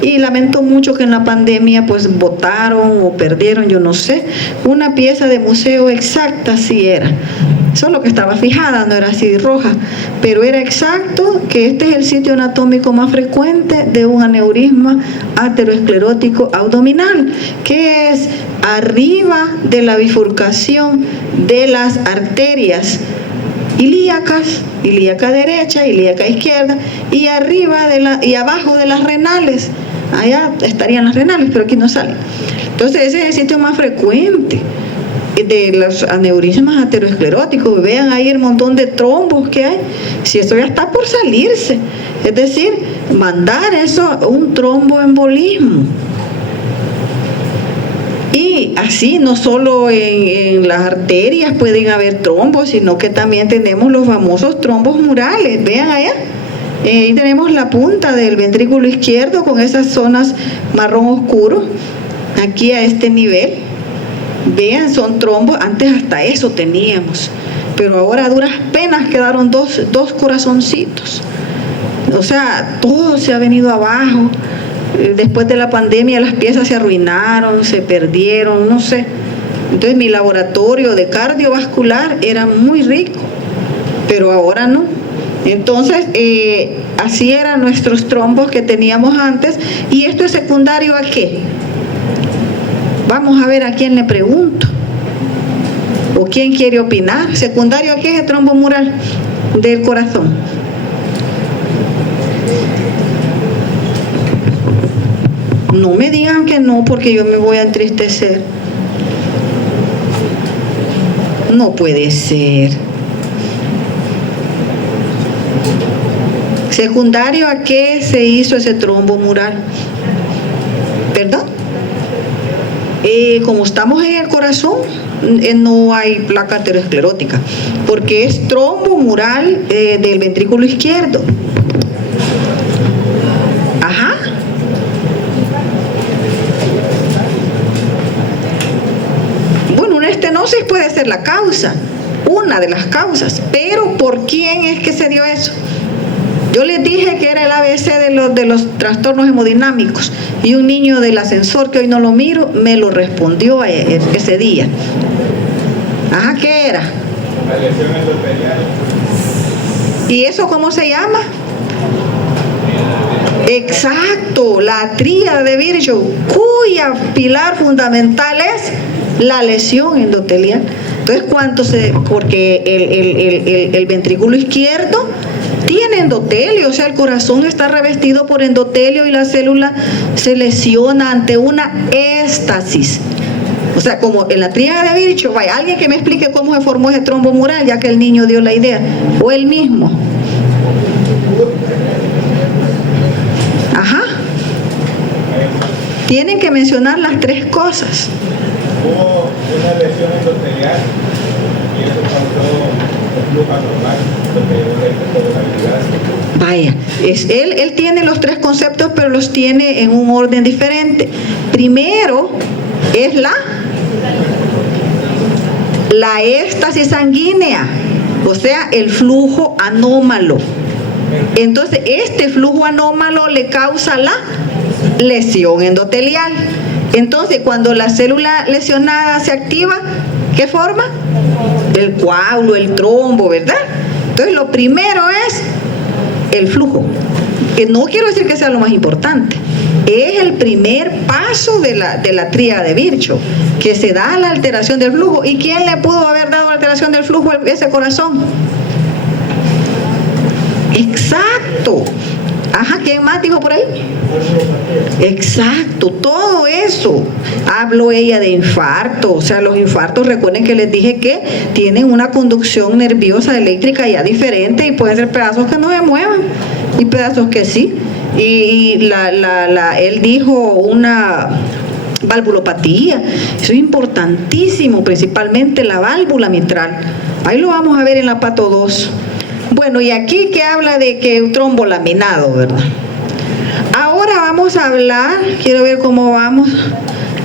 y lamento mucho que en la pandemia pues botaron o perdieron, yo no sé, una pieza de museo exacta, sí era, solo que estaba fijada, no era así roja, pero era exacto que este es el sitio anatómico más frecuente de un aneurisma aterosclerótico abdominal, que es arriba de la bifurcación de las arterias ilíacas, ilíaca derecha, ilíaca izquierda, y arriba y abajo de las renales. Allá estarían las renales, pero aquí no salen. Entonces ese es el sitio más frecuente de los aneurismas ateroscleróticos. Vean ahí el montón de trombos que hay, si esto ya está por salirse, es decir, mandar eso a un tromboembolismo. Y así no solo en las arterias pueden haber trombos, sino que también tenemos los famosos trombos murales. Vean allá, ahí tenemos la punta del ventrículo izquierdo con esas zonas marrón oscuro, aquí a este nivel. Vean, son trombos, antes hasta eso teníamos, pero ahora a duras penas quedaron dos corazoncitos. O sea, todo se ha venido abajo. Después de la pandemia las piezas se arruinaron, se perdieron, no sé. Entonces mi laboratorio de cardiovascular era muy rico, pero ahora no. Entonces así eran nuestros trombos que teníamos antes. ¿Y esto es secundario a qué? Vamos a ver a quién le pregunto, o quién quiere opinar. ¿Secundario a qué es el trombo mural del corazón? No me digan que no, porque yo me voy a entristecer. No puede ser. ¿Secundario a qué se hizo ese trombo mural? ¿Perdón? Como estamos en el corazón, no hay placa aterosclerótica, porque es trombo mural del ventrículo izquierdo. Ajá. Bueno, una estenosis puede ser la causa, una de las causas, pero ¿por quién es que se dio eso? Yo les dije que era el ABC de los trastornos hemodinámicos, y un niño del ascensor, que hoy no lo miro, me lo respondió ese día. Ajá, ¿qué era? La lesión endotelial. ¿Y eso cómo se llama? Exacto, la tríada de Virchow, cuya pilar fundamental es la lesión endotelial. Entonces, porque el ventrículo izquierdo tiene endotelio, o sea, el corazón está revestido por endotelio y la célula se lesiona ante una éstasis. O sea, como en la tríada de Virchow, vaya, alguien que me explique cómo se formó ese trombo mural, ya que el niño dio la idea, o él mismo. Ajá. Tienen que mencionar las tres cosas. Hubo una lesión endotelial y eso causó un flujo anormal, lo que llevó la hipercoagulabilidad. Vaya, él tiene los tres conceptos, pero los tiene en un orden diferente. Primero es la éstasis sanguínea, o sea, el flujo anómalo. Entonces, este flujo anómalo le causa la lesión endotelial. Entonces, cuando la célula lesionada se activa, ¿qué forma? El coágulo, el trombo, ¿verdad? Entonces, lo primero es el flujo. Que no quiero decir que sea lo más importante. Es el primer paso de la tríada de Virchow, que se da la alteración del flujo. ¿Y quién le pudo haber dado alteración del flujo a ese corazón? Exacto. Ajá, ¿quién más dijo por ahí? Exacto, todo eso. Habló ella de infarto, o sea, los infartos, recuerden que les dije que tienen una conducción nerviosa eléctrica ya diferente y pueden ser pedazos que no se muevan y pedazos que sí. Y él dijo una valvulopatía, eso es importantísimo, principalmente la válvula mitral. Ahí lo vamos a ver en la pato 2. Bueno, y aquí que habla de que un trombo laminado, ¿verdad? Ahora vamos a hablar, quiero ver cómo vamos.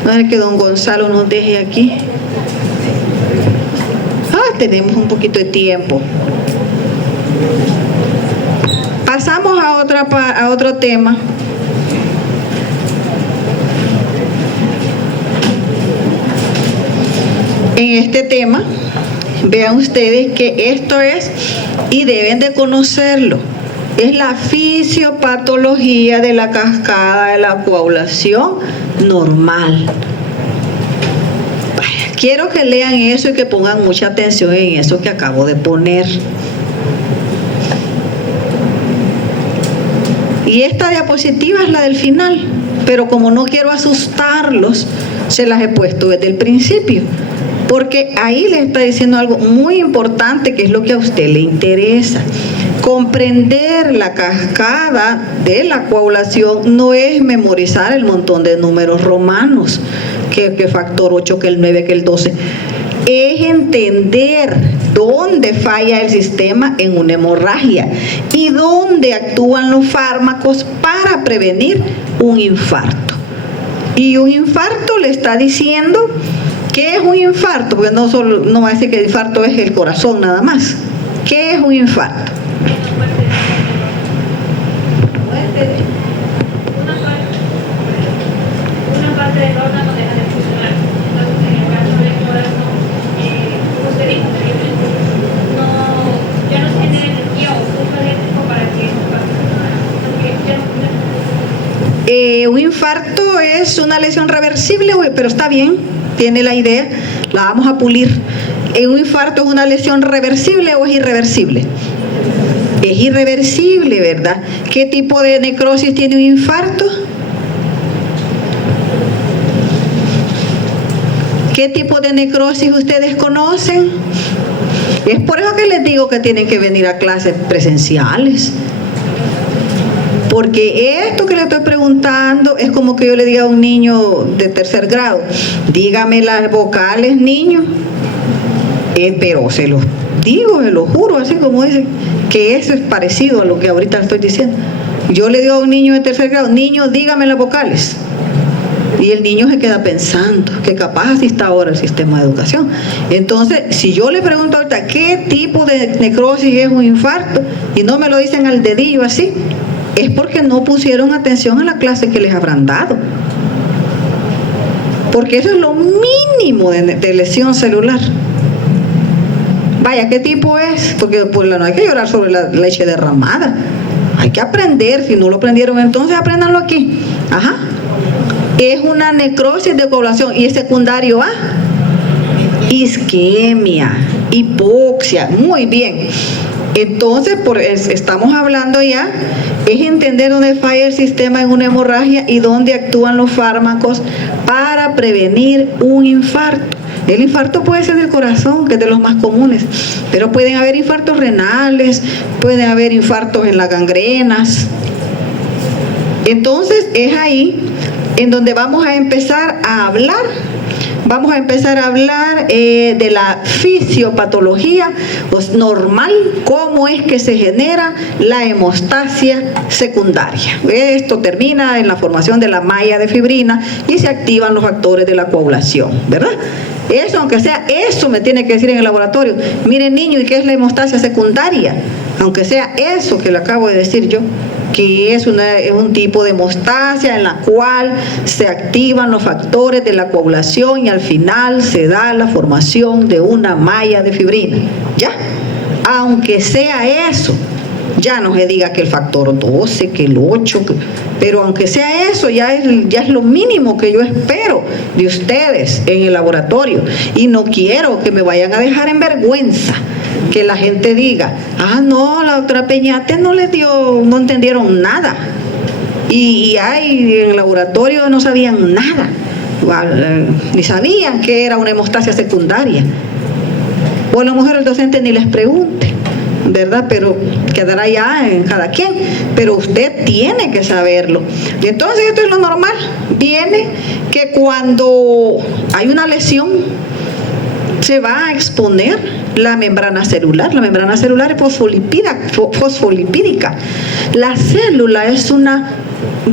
A ver que don Gonzalo nos deje aquí. Tenemos un poquito de tiempo. Pasamos a otro tema. En este tema, vean ustedes que esto es, y deben de conocerlo, es la fisiopatología de la cascada de la coagulación normal. Quiero que lean eso y que pongan mucha atención en eso que acabo de poner. Y esta diapositiva es la del final, pero como no quiero asustarlos, se las he puesto desde el principio, porque ahí le está diciendo algo muy importante, que es lo que a usted le interesa. Comprender la cascada de la coagulación no es memorizar el montón de números romanos, que factor 8, que el 9, que el 12. Es entender dónde falla el sistema en una hemorragia y dónde actúan los fármacos para prevenir un infarto. Y un infarto le está diciendo ¿qué es un infarto? Porque no va a decir que el infarto es el corazón nada más. ¿Qué es un infarto? Una parte del órgano deja de funcionar. Entonces, en el caso del corazón, usted dijo ya no tiene energía o flujo eléctrico para que eso pase. Un infarto es una lesión reversible, pero está bien, tiene la idea, la vamos a pulir. ¿Un infarto es una lesión reversible o es irreversible? Es irreversible, ¿verdad? ¿Qué tipo de necrosis tiene un infarto? ¿Qué tipo de necrosis ustedes conocen? Es por eso que les digo que tienen que venir a clases presenciales. Porque esto que le estoy preguntando es como que yo le diga a un niño de 3er grado, dígame las vocales, niño. Pero se los digo, se lo juro, así como dicen, que eso es parecido a lo que ahorita estoy diciendo. Yo le digo a un niño de 3er grado, niño, dígame las vocales. Y el niño se queda pensando que capaz así está ahora el sistema de educación. Entonces, si yo le pregunto ahorita qué tipo de necrosis es un infarto y no me lo dicen al dedillo así, es porque no pusieron atención a la clase que les habrán dado. Porque eso es lo mínimo de lesión celular. Vaya, ¿qué tipo es? Porque pues, no hay que llorar sobre la leche derramada. Hay que aprender. Si no lo aprendieron, entonces apréndanlo aquí. Ajá. Es una necrosis de coagulación. ¿Y es secundario a? Isquemia, hipoxia. Muy bien. Entonces, estamos hablando ya, es entender dónde falla el sistema en una hemorragia y dónde actúan los fármacos para prevenir un infarto. El infarto puede ser del corazón, que es de los más comunes, pero pueden haber infartos renales, pueden haber infartos en las gangrenas. Entonces, es ahí en donde vamos a empezar a hablar. Vamos a empezar a hablar de la fisiopatología pues, normal, cómo es que se genera la hemostasia secundaria. Esto termina en la formación de la malla de fibrina y se activan los factores de la coagulación, ¿verdad? Eso, aunque sea eso, me tiene que decir en el laboratorio. Miren, niño, ¿y qué es la hemostasia secundaria? Aunque sea eso que le acabo de decir yo, que es un tipo de hemostasia en la cual se activan los factores de la coagulación y al final se da la formación de una malla de fibrina. ¿Ya? Aunque sea eso, ya no se diga que el factor 12, que el 8, pero aunque sea eso, ya es lo mínimo que yo espero de ustedes en el laboratorio. Y no quiero que me vayan a dejar en vergüenza. Que la gente diga, no, la doctora Peñate no entendieron nada. Y en el laboratorio no sabían nada. Ni sabían que era una hemostasia secundaria. O a lo mejor el docente ni les pregunte, ¿verdad? Pero quedará ya en cada quien. Pero usted tiene que saberlo. Y entonces esto es lo normal. Viene que cuando hay una lesión, se va a exponer la membrana celular. La membrana celular es fosfolipídica. La célula es una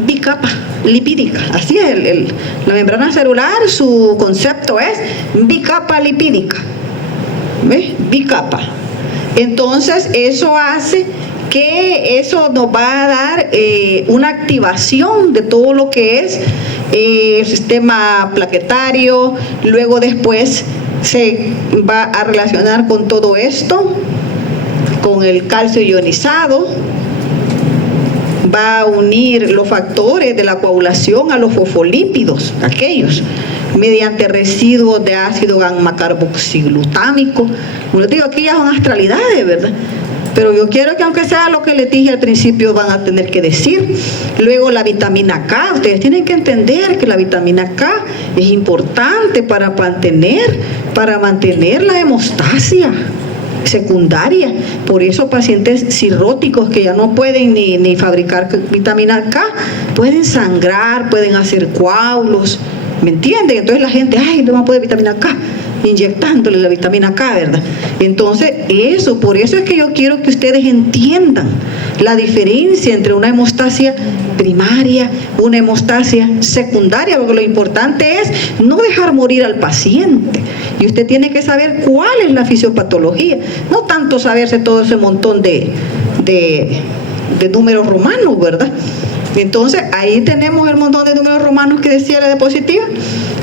bicapa lipídica. Así es, la membrana celular, su concepto es bicapa lipídica. ¿Ves? Bicapa. Entonces, eso hace que eso nos va a dar una activación de todo lo que es el sistema plaquetario. Luego después se va a relacionar con todo esto, con el calcio ionizado, va a unir los factores de la coagulación a los fosfolípidos, aquellos, mediante residuos de ácido gamma-carboxiglutámico. Como les digo, aquí ya son astralidades, ¿verdad? Pero yo quiero que aunque sea lo que les dije al principio van a tener que decir. Luego la vitamina K, ustedes tienen que entender que la vitamina K es importante para mantener la hemostasia secundaria. Por eso pacientes cirróticos que ya no pueden ni fabricar vitamina K, pueden sangrar, pueden hacer coágulos, ¿me entienden? Entonces la gente, no va a poder vitamina K, inyectándole la vitamina K, ¿verdad? Entonces, por eso es que yo quiero que ustedes entiendan la diferencia entre una hemostasia primaria, una hemostasia secundaria, porque lo importante es no dejar morir al paciente. Y usted tiene que saber cuál es la fisiopatología, no tanto saberse todo ese montón de números romanos, ¿verdad? Entonces, ahí tenemos el montón de números romanos que decía la diapositiva,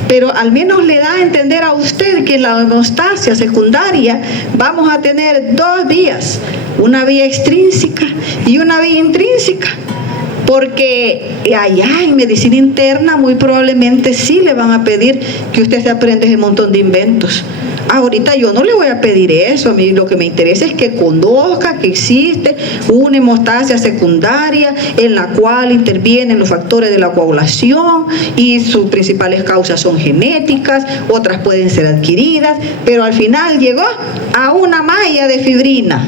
pero al menos le da a entender a usted que en la hemostasia secundaria vamos a tener 2 vías, una vía extrínseca y una vía intrínseca, porque allá en medicina interna muy probablemente sí le van a pedir que usted se aprenda ese montón de inventos. Ahorita yo no le voy a pedir eso, a mí lo que me interesa es que conozca que existe una hemostasia secundaria en la cual intervienen los factores de la coagulación y sus principales causas son genéticas, otras pueden ser adquiridas, pero al final llegó a una malla de fibrina.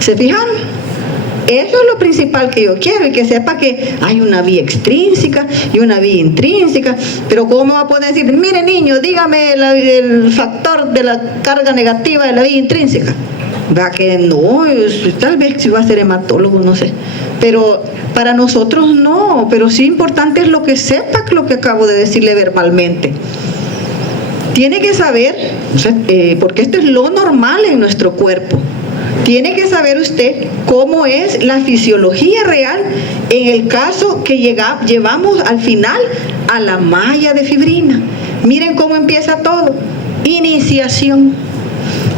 ¿Se fijan? Eso es lo principal que yo quiero, y que sepa que hay una vía extrínseca y una vía intrínseca. Pero ¿cómo me va a poder decir, mire niño, dígame el factor de la carga negativa de la vía intrínseca? Va que no, tal vez si va a ser hematólogo, no sé. Pero para nosotros no, pero sí importante es lo que sepa lo que acabo de decirle verbalmente. Tiene que saber, porque esto es lo normal en nuestro cuerpo. Tiene que saber usted cómo es la fisiología real en el caso que llevamos al final a la malla de fibrina. Miren cómo empieza todo. Iniciación.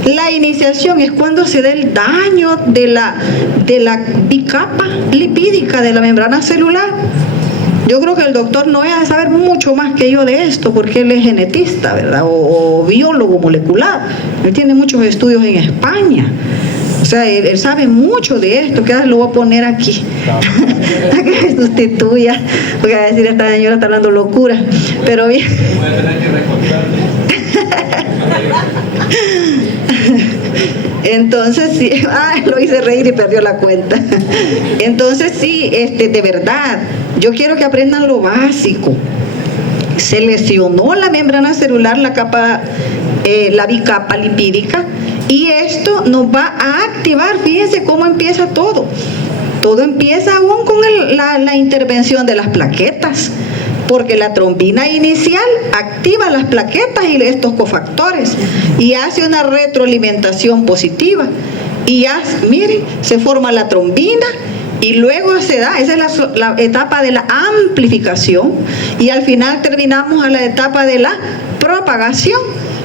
La iniciación es cuando se da el daño de la bicapa lipídica de la membrana celular. Yo creo que el doctor no va a saber mucho más que yo de esto, porque él es genetista, ¿verdad? O biólogo molecular. Él tiene muchos estudios en España. O sea, él sabe mucho de esto, que lo voy a poner aquí, a que me sustituya, porque va a decir, esta señora está hablando locura, pero bien. Voy a tener que Entonces sí, lo hice reír y perdió la cuenta. Entonces sí, de verdad, yo quiero que aprendan lo básico. Se lesionó la membrana celular, la bicapa lipídica, y esto nos va a activar. Fíjense cómo empieza todo. Todo empieza aún con la intervención de las plaquetas, porque la trombina inicial activa las plaquetas y estos cofactores y hace una retroalimentación positiva. Y ya, miren, se forma la trombina. Y luego se da, esa es la etapa de la amplificación, y al final terminamos a la etapa de la propagación.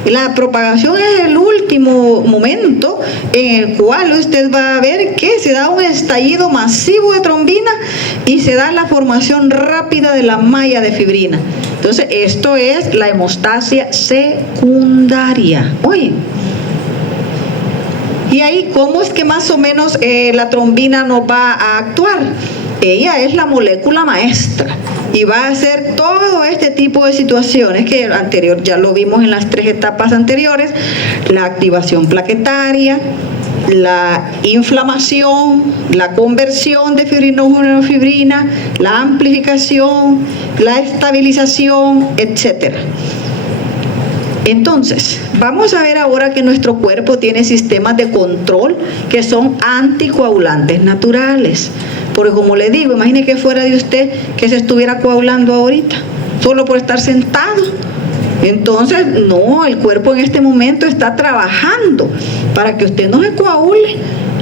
Y la propagación es el último momento en el cual usted va a ver que se da un estallido masivo de trombina y se da la formación rápida de la malla de fibrina. Entonces esto es la hemostasia secundaria. Oye, y ahí, ¿cómo es que más o menos la trombina nos va a actuar? Ella es la molécula maestra y va a hacer todo este tipo de situaciones que anterior ya lo vimos en las 3 etapas anteriores: la activación plaquetaria, la inflamación, la conversión de fibrinógeno a fibrina, la amplificación, la estabilización, etcétera. Entonces, vamos a ver ahora que nuestro cuerpo tiene sistemas de control que son anticoagulantes naturales. Porque como le digo, imagine que fuera de usted que se estuviera coagulando ahorita, solo por estar sentado. Entonces, no, el cuerpo en este momento está trabajando para que usted no se coagule.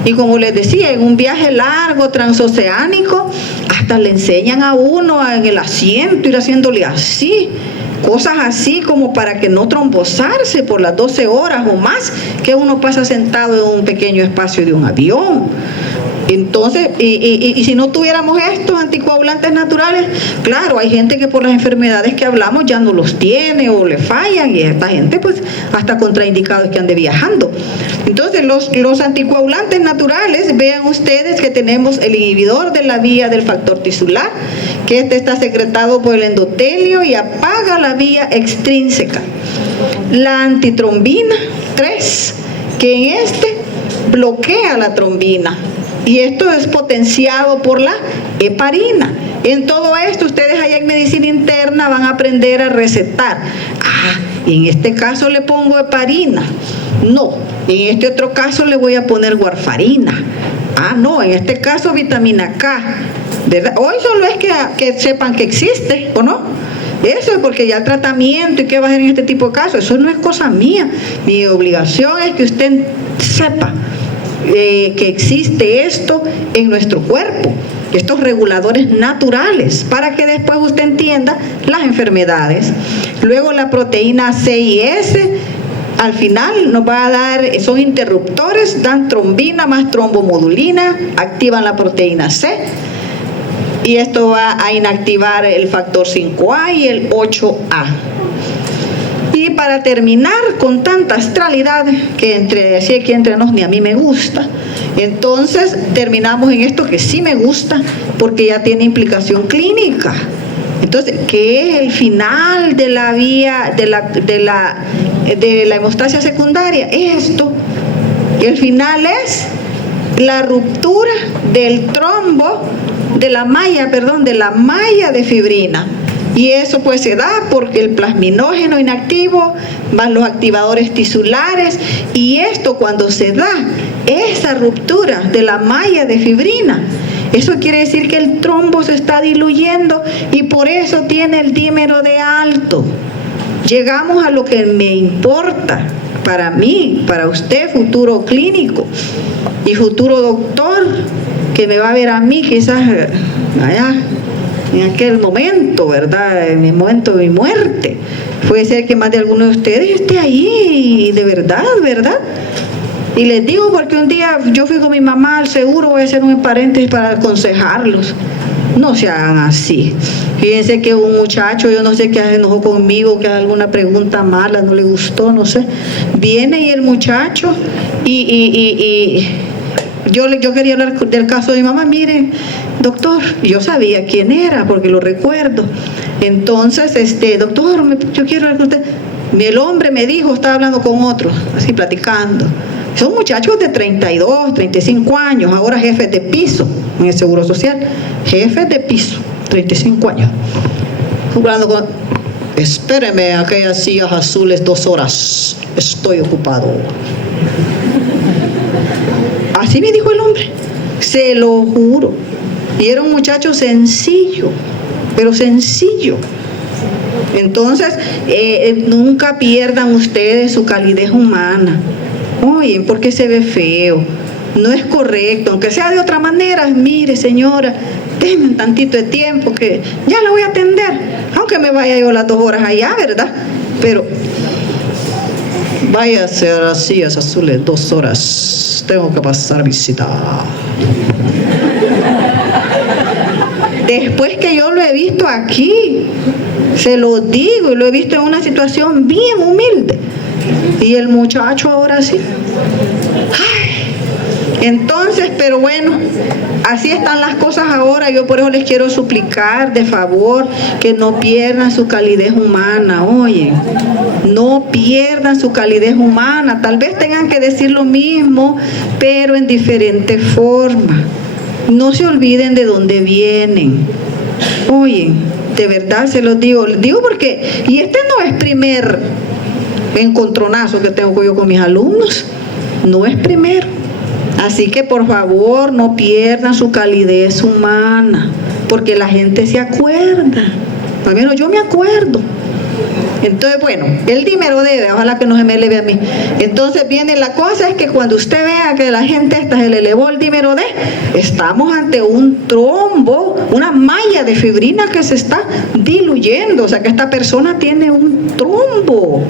Y como les decía, en un viaje largo, transoceánico, hasta le enseñan a uno en el asiento ir haciéndole así. Cosas así como para que no trombosarse por las 12 horas o más que uno pasa sentado en un pequeño espacio de un avión. Entonces, y si no tuviéramos estos anticoagulantes naturales, claro, hay gente que por las enfermedades que hablamos ya no los tiene o le fallan, y esta gente pues hasta contraindicados que ande viajando. Entonces los anticoagulantes naturales, vean ustedes que tenemos el inhibidor de la vía del factor tisular, que está secretado por el endotelio y apaga la vía extrínseca. La antitrombina 3, que en bloquea la trombina. Y esto es potenciado por la heparina. En todo esto, ustedes allá en medicina interna van a aprender a recetar. Y en este caso le pongo heparina. No, en este otro caso le voy a poner warfarina. No, en este caso vitamina K. ¿Verdad? Hoy solo es que sepan que existe, ¿o no? Eso es porque ya el tratamiento y qué va a hacer en este tipo de casos, eso no es cosa mía. Mi obligación es que usted sepa que existe esto en nuestro cuerpo, estos reguladores naturales, para que después usted entienda las enfermedades. Luego la proteína C y S al final nos va a dar, son interruptores, dan trombina más trombomodulina, activan la proteína C, y esto va a inactivar el factor 5A y el 8A. Y para terminar con tanta astralidad, que entre nos ni a mí me gusta, entonces terminamos en esto que sí me gusta, porque ya tiene implicación clínica. Entonces, ¿qué es el final de la vía de la hemostasia secundaria? Esto. El final es la ruptura del trombo, de la malla de fibrina. Y eso pues se da porque el plasminógeno inactivo más los activadores tisulares, y esto cuando se da esa ruptura de la malla de fibrina, eso quiere decir que el trombo se está diluyendo y por eso tiene el dímero D alto. Llegamos a lo que me importa, para mí, para usted, futuro clínico y futuro doctor, que me va a ver a mí quizás allá, en aquel momento, ¿verdad? En el momento de mi muerte. Puede ser que más de alguno de ustedes esté ahí, de verdad, ¿verdad? Y les digo porque un día yo fui con mi mamá al seguro, voy a hacer un paréntesis para aconsejarlos. No se hagan así. Fíjense que un muchacho, yo no sé qué se enojó conmigo, que haga alguna pregunta mala, no le gustó, no sé. Viene y el muchacho y yo quería hablar del caso de mi mamá. Mire, doctor, yo sabía quién era porque lo recuerdo. Entonces, doctor, yo quiero hablar con usted. El hombre me dijo, estaba hablando con otro, así platicando. Son muchachos de 32, 35 años, ahora jefes de piso en el Seguro Social. Jefes de piso, 35 años. Hablando con... Espéreme, aquellas sillas azules 2 horas, estoy ocupado. Así me dijo el hombre, se lo juro. Y era un muchacho sencillo, pero sencillo. Entonces, nunca pierdan ustedes su calidez humana. Oye, ¿por qué se ve feo? No es correcto, aunque sea de otra manera. Mire, señora, déjeme un tantito de tiempo que ya la voy a atender, aunque me vaya yo las 2 horas allá, ¿verdad? Pero váyase a las sillas azules 2 horas, tengo que pasar visita. Después que yo lo he visto aquí, se lo digo, y lo he visto en una situación bien humilde, y el muchacho ahora sí. Ay, entonces, pero bueno, así están las cosas ahora. Yo por eso les quiero suplicar de favor que no pierdan su calidez humana. Oye, no pierdan su calidez humana. Tal vez tengan que decir lo mismo, pero en diferente forma. No se olviden de dónde vienen. Oye, de verdad se los digo porque, y este no es primer encontronazo que tengo yo con mis alumnos, no es primero. Así que por favor no pierdan su calidez humana, porque la gente se acuerda, al menos yo me acuerdo. Entonces, bueno, el dímero D, ojalá que no se me eleve a mí. Entonces viene la cosa, es que cuando usted vea que la gente esta se le elevó el dímero D, estamos ante un trombo, una malla de fibrina que se está diluyendo, o sea que esta persona tiene un trombo.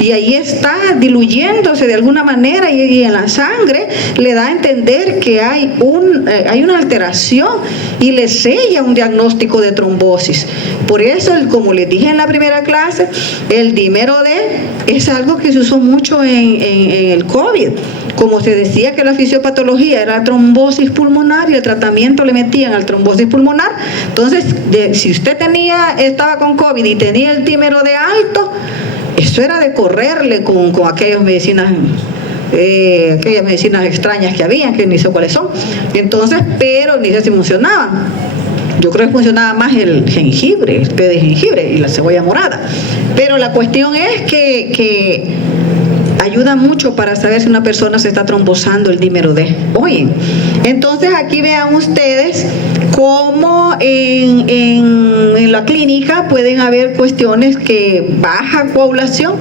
Y ahí está diluyéndose de alguna manera, y en la sangre le da a entender que hay una alteración y le sella un diagnóstico de trombosis. Por eso, como les dije en la primera clase, el dímero D es algo que se usó mucho en el COVID. Como se decía que la fisiopatología era trombosis pulmonar y el tratamiento le metían al trombosis pulmonar, entonces si usted estaba con COVID y tenía el dímero D alto, eso era de correrle con aquellas medicinas extrañas que había, que ni sé cuáles son. Entonces, pero ni sé si funcionaban. Yo creo que funcionaba más el jengibre, el té de jengibre y la cebolla morada. Pero la cuestión es que ayuda mucho para saber si una persona se está trombosando el dímero D. Oye, entonces aquí vean ustedes cómo en la clínica pueden haber cuestiones que baja coagulación.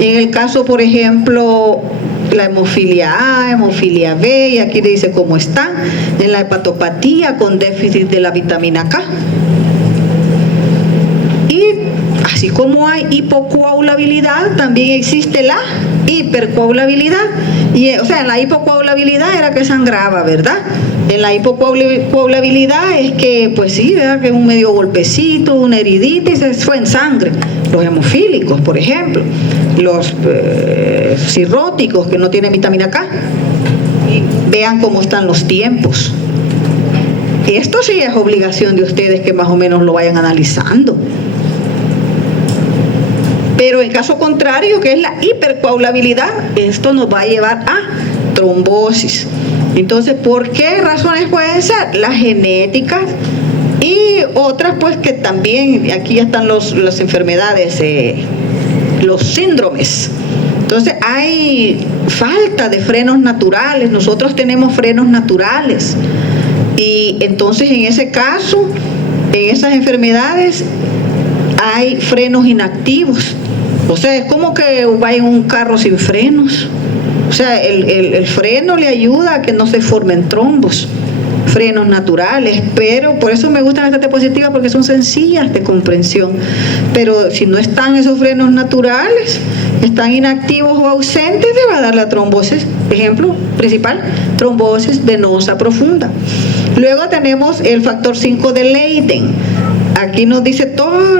En el caso, por ejemplo, la hemofilia A, hemofilia B, y aquí le dice cómo están. En la hepatopatía con déficit de la vitamina K. Y así como hay hipocoagulabilidad, también existe la hipercoagulabilidad. Y, o sea, la hipocoagulabilidad era que sangraba, ¿verdad? En la hipocoagulabilidad es que, pues sí, ¿verdad? Que un medio golpecito, una heriditis, eso fue en sangre. Los hemofílicos, por ejemplo, los cirróticos que no tienen vitamina K. Y vean cómo están los tiempos. Esto sí es obligación de ustedes que más o menos lo vayan analizando. Pero en caso contrario, que es la hipercoagulabilidad, esto nos va a llevar a trombosis. Entonces, ¿por qué razones pueden ser? Las genéticas y otras, pues que también, aquí ya están las enfermedades, los síndromes. Entonces, hay falta de frenos naturales. Nosotros tenemos frenos naturales. Y entonces, en ese caso, en esas enfermedades, hay frenos inactivos. O sea, es como que va en un carro sin frenos. O sea, el freno le ayuda a que no se formen trombos, frenos naturales, pero por eso me gustan estas diapositivas, porque son sencillas de comprensión. Pero si no están esos frenos naturales, están inactivos o ausentes, se va a dar la trombosis. Ejemplo principal, trombosis venosa profunda. Luego tenemos el factor 5 de Leiden. Aquí nos dice todo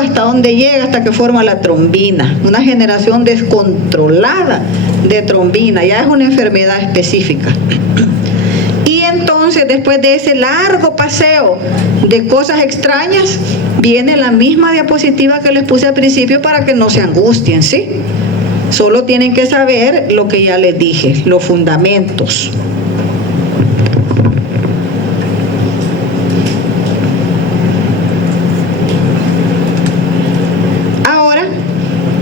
hasta dónde llega, hasta que forma la trombina, una generación descontrolada de trombina, ya es una enfermedad específica. Y entonces, después de ese largo paseo de cosas extrañas, viene la misma diapositiva que les puse al principio para que no se angustien, ¿sí? Solo tienen que saber lo que ya les dije, los fundamentos.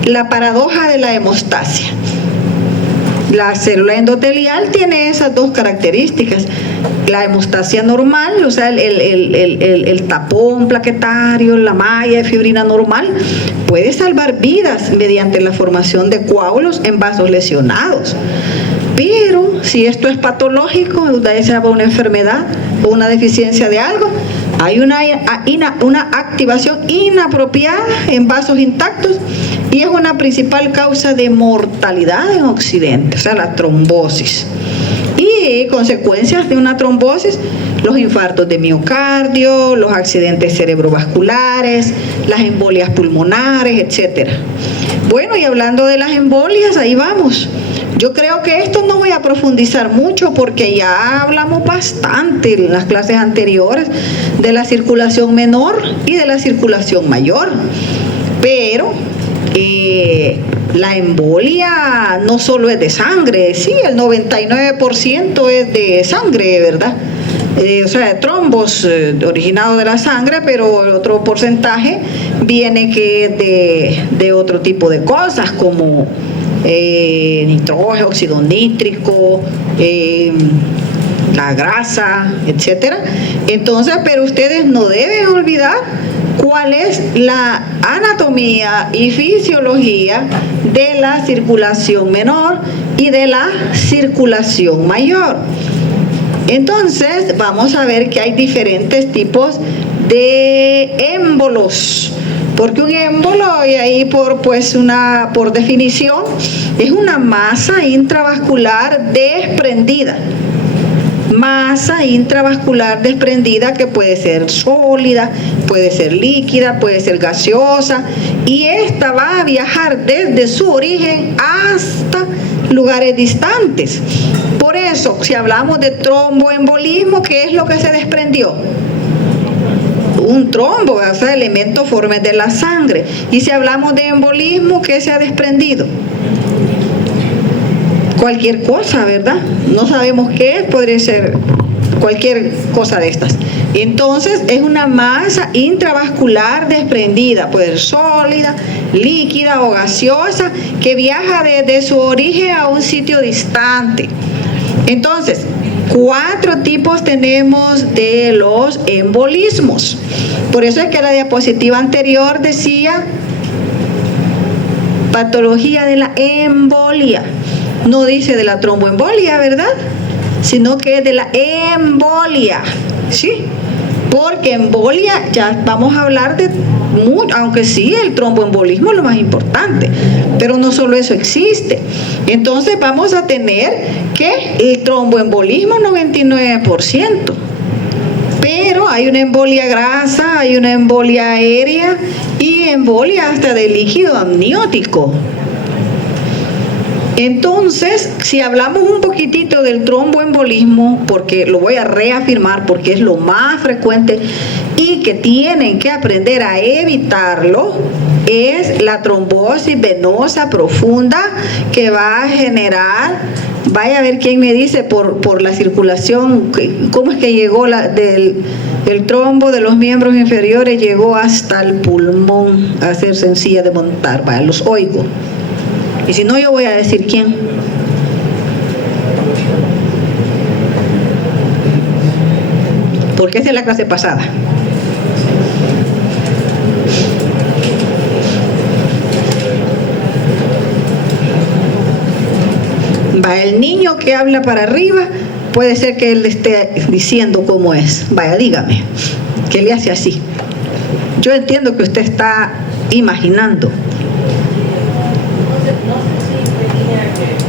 La paradoja de la hemostasia. La célula endotelial tiene esas dos características. La hemostasia normal, o sea, el tapón plaquetario, la malla de fibrina normal, puede salvar vidas mediante la formación de coágulos en vasos lesionados. Pero si esto es patológico, ya sea una enfermedad o una deficiencia de algo, hay una activación inapropiada en vasos intactos y es una principal causa de mortalidad en Occidente, o sea, la trombosis. Y consecuencias de una trombosis, los infartos de miocardio, los accidentes cerebrovasculares, las embolias pulmonares, etc. Bueno, y hablando de las embolias, ahí vamos. Yo creo que esto no voy a profundizar mucho porque ya hablamos bastante en las clases anteriores de la circulación menor y de la circulación mayor. Pero la embolia no solo es de sangre, sí, el 99% es de sangre, ¿verdad? O sea, de trombos originados de la sangre, pero el otro porcentaje viene que de otro tipo de cosas como nitrógeno, óxido nítrico, la grasa, etcétera. Entonces, pero ustedes no deben olvidar cuál es la anatomía y fisiología de la circulación menor y de la circulación mayor. Entonces, vamos a ver que hay diferentes tipos de émbolos. Porque un émbolo, y ahí por definición, es una masa intravascular desprendida. Masa intravascular desprendida que puede ser sólida, puede ser líquida, puede ser gaseosa, y esta va a viajar desde su origen hasta lugares distantes. Por eso, si hablamos de tromboembolismo, ¿qué es lo que se desprendió? Un trombo, o sea, elementos formes de la sangre. Y si hablamos de embolismo, ¿qué se ha desprendido? Cualquier cosa, ¿verdad? No sabemos qué es, podría ser cualquier cosa de estas. Entonces, es una masa intravascular desprendida, puede ser sólida, líquida o gaseosa, que viaja desde su origen a un sitio distante. Entonces, 4 tipos tenemos de los embolismos. Por eso es que la diapositiva anterior decía patología de la embolia. No dice de la tromboembolia, ¿verdad? Sino que es de la embolia, ¿sí? Porque embolia, ya vamos a hablar de mucho, aunque sí, el tromboembolismo es lo más importante, pero no solo eso existe. Entonces vamos a tener que el tromboembolismo 99%, pero hay una embolia grasa, hay una embolia aérea y embolia hasta de líquido amniótico. Entonces, si hablamos un poquitito del tromboembolismo, porque lo voy a reafirmar porque es lo más frecuente y que tienen que aprender a evitarlo, es la trombosis venosa profunda que va a generar, vaya a ver quién me dice por la circulación, cómo es que llegó el trombo de los miembros inferiores, llegó hasta el pulmón a ser sencilla de montar, vaya, los oigo. Y si no, yo voy a decir quién. Porque esa es la clase pasada. Va, el niño que habla para arriba, puede ser que él esté diciendo cómo es. Vaya, dígame, que le hace así. Yo entiendo que usted está imaginando.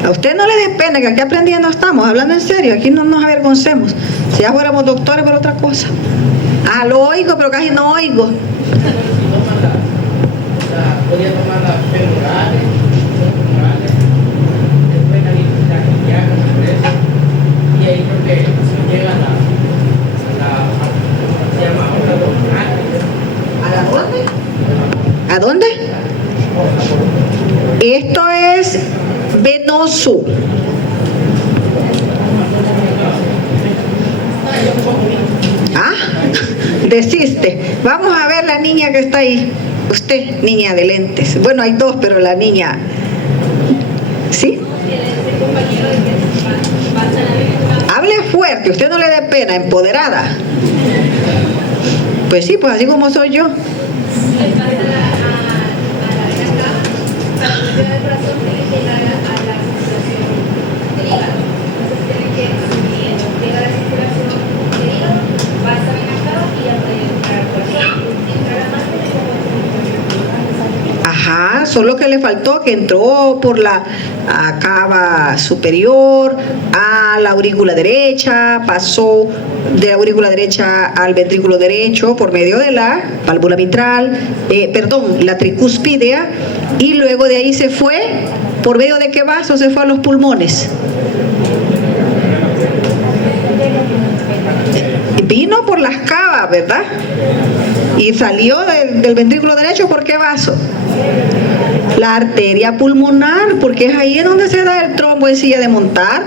A usted no le dé pena, que aquí aprendiendo estamos, hablando en serio, aquí no nos avergoncemos. Si ya fuéramos doctores, pero otra cosa. Ah, lo oigo, pero casi no oigo. Podía tomar las femorales, después la cardíaca, y ahí creo que se llega se llama ¿A dónde? Esto es venoso. Ah, desiste. Vamos a ver la niña que está ahí. Usted, niña de lentes. Bueno, hay dos, pero la niña... ¿Sí? Hable fuerte, usted no le dé pena, empoderada. Pues sí, pues así como soy yo. Ajá, solo que le faltó que entró por la cava superior a la aurícula derecha, pasó de la aurícula derecha al ventrículo derecho por medio de la válvula mitral, la tricúspidea, y luego de ahí se fue, ¿por medio de qué vaso se fue a los pulmones? Vino por las cavas, ¿verdad? Y salió del ventrículo derecho, ¿por qué vaso? La arteria pulmonar, porque es ahí donde se da el trombo en silla de montar.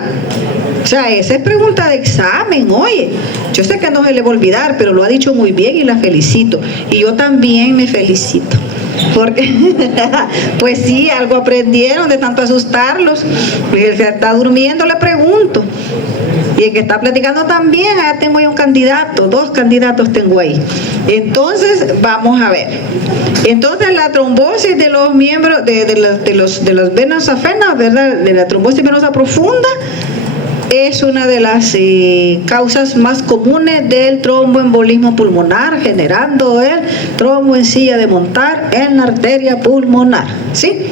O sea, esa es pregunta de examen, oye. Yo sé que no se le va a olvidar, pero lo ha dicho muy bien y la felicito. Y yo también me felicito. Porque, pues sí, algo aprendieron de tanto asustarlos. El que está durmiendo le pregunto. Y el que está platicando también, allá tengo ahí un candidato, 2 candidatos tengo ahí. Entonces, vamos a ver. Entonces, la trombosis de los miembros, de las venas afenas, ¿verdad? De la trombosis venosa profunda, es una de las causas más comunes del tromboembolismo pulmonar, generando el trombo en silla de montar en la arteria pulmonar. ¿Sí?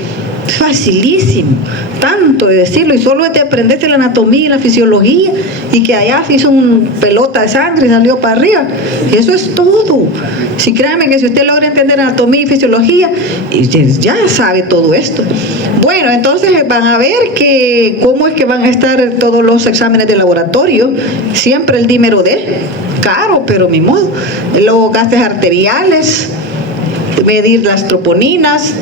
Facilísimo, tanto de decirlo, y solo es de aprenderse la anatomía y la fisiología, y que allá se hizo una pelota de sangre y salió para arriba, y eso es todo. Si créanme que si usted logra entender anatomía y fisiología, ya sabe todo esto. Bueno, entonces van a ver que cómo es que van a estar todos los exámenes de laboratorio, siempre el dímero D, caro, pero mi modo, los gases arteriales, medir las troponinas.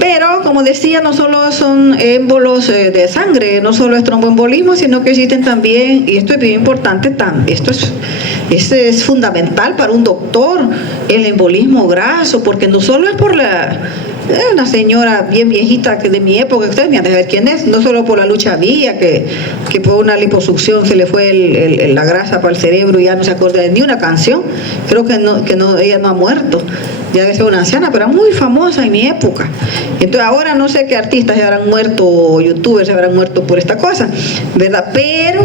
Pero, como decía, no solo son émbolos de sangre, no solo es tromboembolismo, sino que existen también, y esto es bien importante, esto es fundamental para un doctor, el embolismo graso, porque no solo es por una señora bien viejita que de mi época, ustedes me han de saber quién es, no solo por la lucha vía, que por una liposucción se le fue la grasa para el cerebro y ya no se acuerda de ni una canción, creo que no, ella no ha muerto. ya que soy una anciana, pero era muy famosa en mi época. Entonces ahora no sé qué artistas se habrán muerto, o youtubers se habrán muerto por esta cosa, ¿verdad? Pero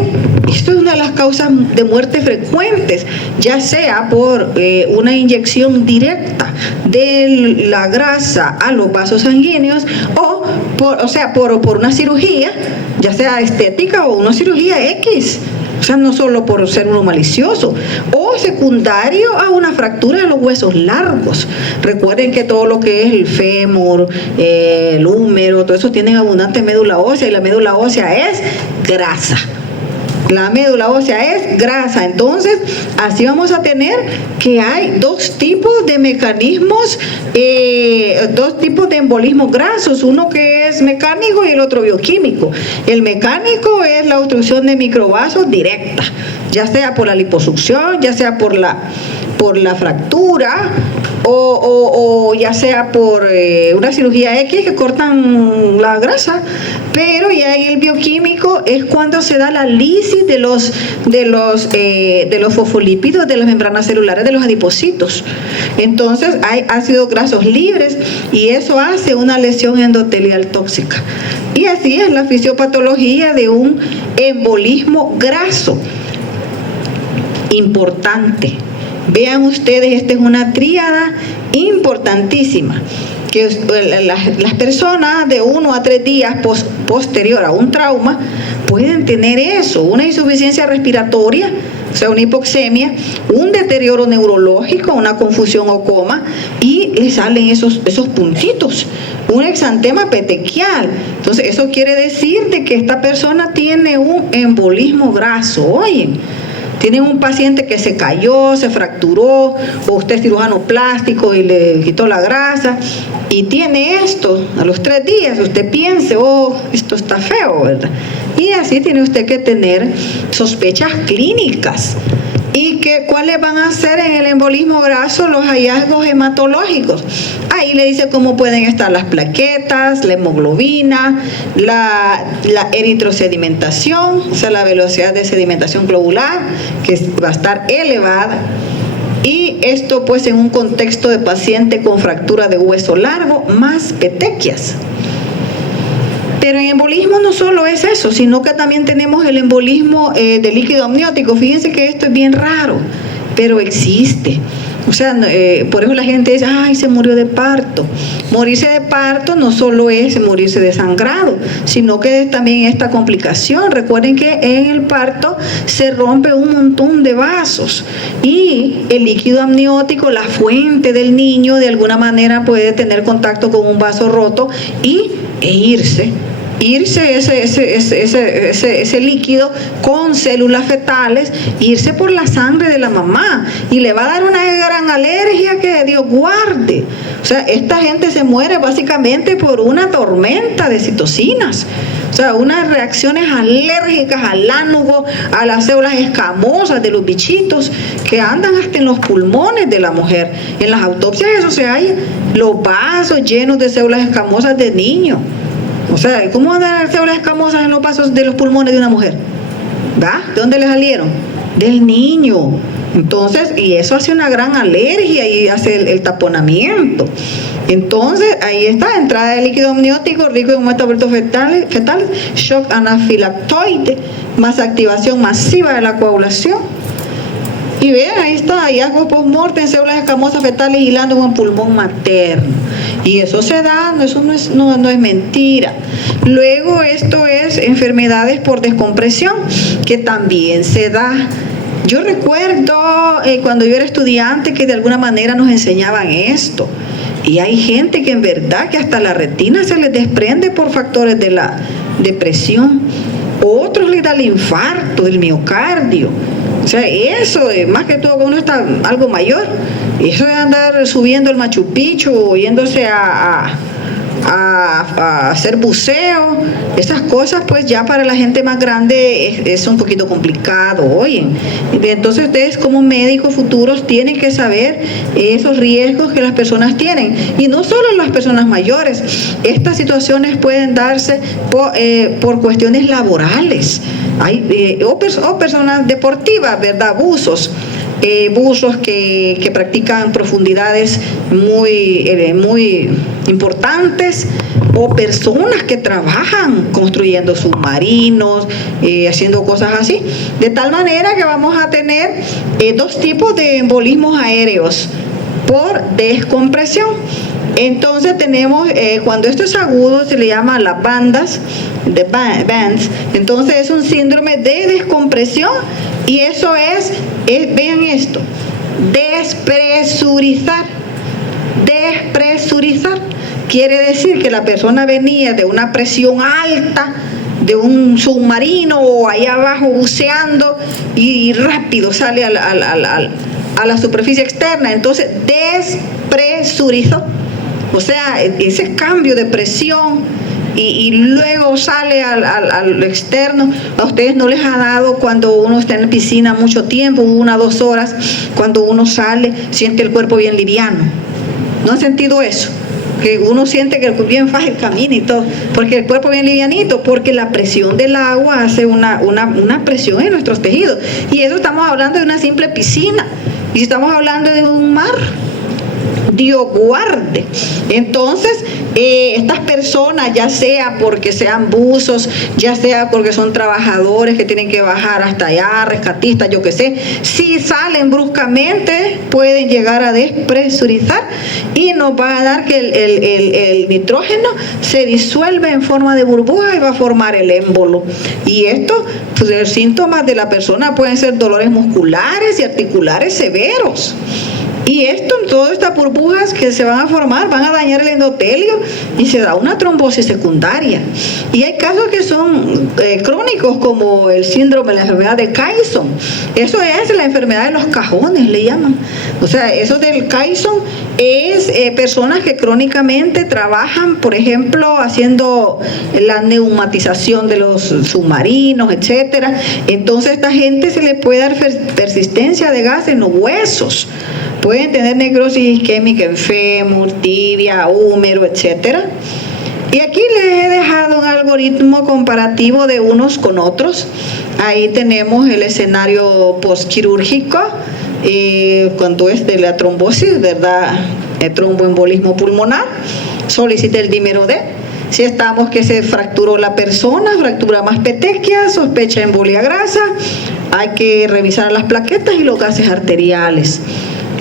esto es una de las causas de muerte frecuentes, ya sea por una inyección directa de la grasa a los vasos sanguíneos o por una cirugía, ya sea estética o una cirugía X. O sea, no solo por ser uno malicioso, o secundario a una fractura de los huesos largos. Recuerden que todo lo que es el fémur, el húmero, todo eso tiene abundante médula ósea, y la médula ósea es grasa. La médula ósea es grasa. Entonces, así vamos a tener que hay dos tipos de mecanismos, dos tipos de embolismos grasos, uno que es mecánico y el otro bioquímico. El mecánico es la obstrucción de microvasos directa, ya sea por la liposucción, ya sea por la fractura, o ya sea por una cirugía X que cortan la grasa. Pero ya en el bioquímico es cuando se da la lisis de los fosfolípidos de las membranas celulares de los adipocitos. Entonces hay ácidos grasos libres y eso hace una lesión endotelial tóxica. Y así es la fisiopatología de un embolismo graso. Importante. Vean ustedes, esta es una tríada importantísima, que las personas de 1 a 3 días posterior a un trauma pueden tener eso, una insuficiencia respiratoria, o sea, una hipoxemia, un deterioro neurológico, una confusión o coma, y le salen esos puntitos, un exantema petequial. Entonces, eso quiere decir de que esta persona tiene un embolismo graso. Oyen, tienen un paciente que se cayó, se fracturó, o usted es cirujano plástico y le quitó la grasa, y tiene esto, a los 3 días usted piense, oh, esto está feo, ¿verdad? Y así tiene usted que tener sospechas clínicas. ¿Y cuáles van a ser en el embolismo graso? Los hallazgos hematológicos. Ahí le dice cómo pueden estar las plaquetas, la hemoglobina, la eritrosedimentación, o sea, la velocidad de sedimentación globular, que va a estar elevada. Y esto pues en un contexto de paciente con fractura de hueso largo más petequias. Pero en embolismo no solo es eso, sino que también tenemos el embolismo de líquido amniótico. Fíjense que esto es bien raro, pero existe. O sea, por eso la gente dice, ay, se murió de parto. Morirse de parto no solo es morirse de sangrado, sino que es también esta complicación. Recuerden que en el parto se rompe un montón de vasos y el líquido amniótico, la fuente del niño, de alguna manera puede tener contacto con un vaso roto e irse ese líquido con células fetales, irse por la sangre de la mamá, y le va a dar una gran alergia que Dios guarde. O sea, esta gente se muere básicamente por una tormenta de citocinas, o sea, unas reacciones alérgicas al ánugo, a las células escamosas de los bichitos que andan hasta en los pulmones de la mujer. En las autopsias eso se halla, los vasos llenos de células escamosas de niños. O sea, ¿cómo andan las células escamosas en los vasos de los pulmones de una mujer? ¿Va? ¿De dónde les salieron? Del niño. Entonces, y eso hace una gran alergia y hace el taponamiento. Entonces, ahí está, entrada de líquido amniótico rico en metabolitos fetales, shock anafilactoide, más activación masiva de la coagulación. Y vean, ahí está, hallazgo post-mortem, células escamosas fetales hilando en un pulmón materno. Y eso se da, eso no es mentira. Luego esto es enfermedades por descompresión, que también se da. Yo recuerdo cuando yo era estudiante que de alguna manera nos enseñaban esto. Y hay gente que en verdad que hasta la retina se les desprende por factores de la depresión. Otros les da el infarto del miocardio. O sea, eso, más que todo cuando uno está algo mayor, eso de andar subiendo el Machu Picchu, yéndose a hacer buceo, esas cosas pues ya para la gente más grande es un poquito complicado, oyen. Entonces ustedes como médicos futuros tienen que saber esos riesgos que las personas tienen, y no solo las personas mayores. Estas situaciones pueden darse por cuestiones laborales, o personas deportivas, ¿verdad? Abusos. buzos que practican profundidades muy importantes, o personas que trabajan construyendo submarinos, haciendo cosas así, de tal manera que vamos a tener dos tipos de embolismos aéreos por descompresión. Entonces tenemos, cuando esto es agudo, se le llama las bandas, bands. Entonces es un síndrome de descompresión, y eso es vean esto, despresurizar. Quiere decir que la persona venía de una presión alta, de un submarino o allá abajo buceando, y rápido sale a la superficie externa. Entonces despresurizó, o sea, ese cambio de presión, y luego sale al externo. A ustedes no les ha dado, cuando uno está en la piscina mucho tiempo, 1 o 2 horas, cuando uno sale siente el cuerpo bien liviano? ¿No han sentido eso? Que uno siente que bien fácil camina y todo, porque el cuerpo bien livianito, porque la presión del agua hace una presión en nuestros tejidos. Y eso estamos hablando de una simple piscina, y si estamos hablando de un mar, Dios guarde. Entonces, estas personas, ya sea porque sean buzos, ya sea porque son trabajadores que tienen que bajar hasta allá, rescatistas, yo qué sé, si salen bruscamente pueden llegar a despresurizar, y nos va a dar que el nitrógeno se disuelve en forma de burbuja y va a formar el émbolo. Y esto, pues, los síntomas de la persona pueden ser dolores musculares y articulares severos. Y todas estas burbujas que se van a formar van a dañar el endotelio, y se da una trombosis secundaria. Y hay casos que son crónicos, como el síndrome de la enfermedad de Caisson. Eso es la enfermedad de los cajones, le llaman. O sea, eso del Caisson es personas que crónicamente trabajan, por ejemplo, haciendo la neumatización de los submarinos, etcétera. Entonces, a esta gente se le puede dar persistencia de gas en los huesos. Pueden tener necrosis isquémica en fémur, tibia, húmero, etcétera. Y aquí les he dejado un algoritmo comparativo de unos con otros. Ahí tenemos el escenario postquirúrgico, cuando es de la trombosis, ¿verdad? El tromboembolismo pulmonar, solicita el dímero D. Si estamos que se fracturó la persona, fractura más petequia, sospecha embolia grasa, hay que revisar las plaquetas y los gases arteriales.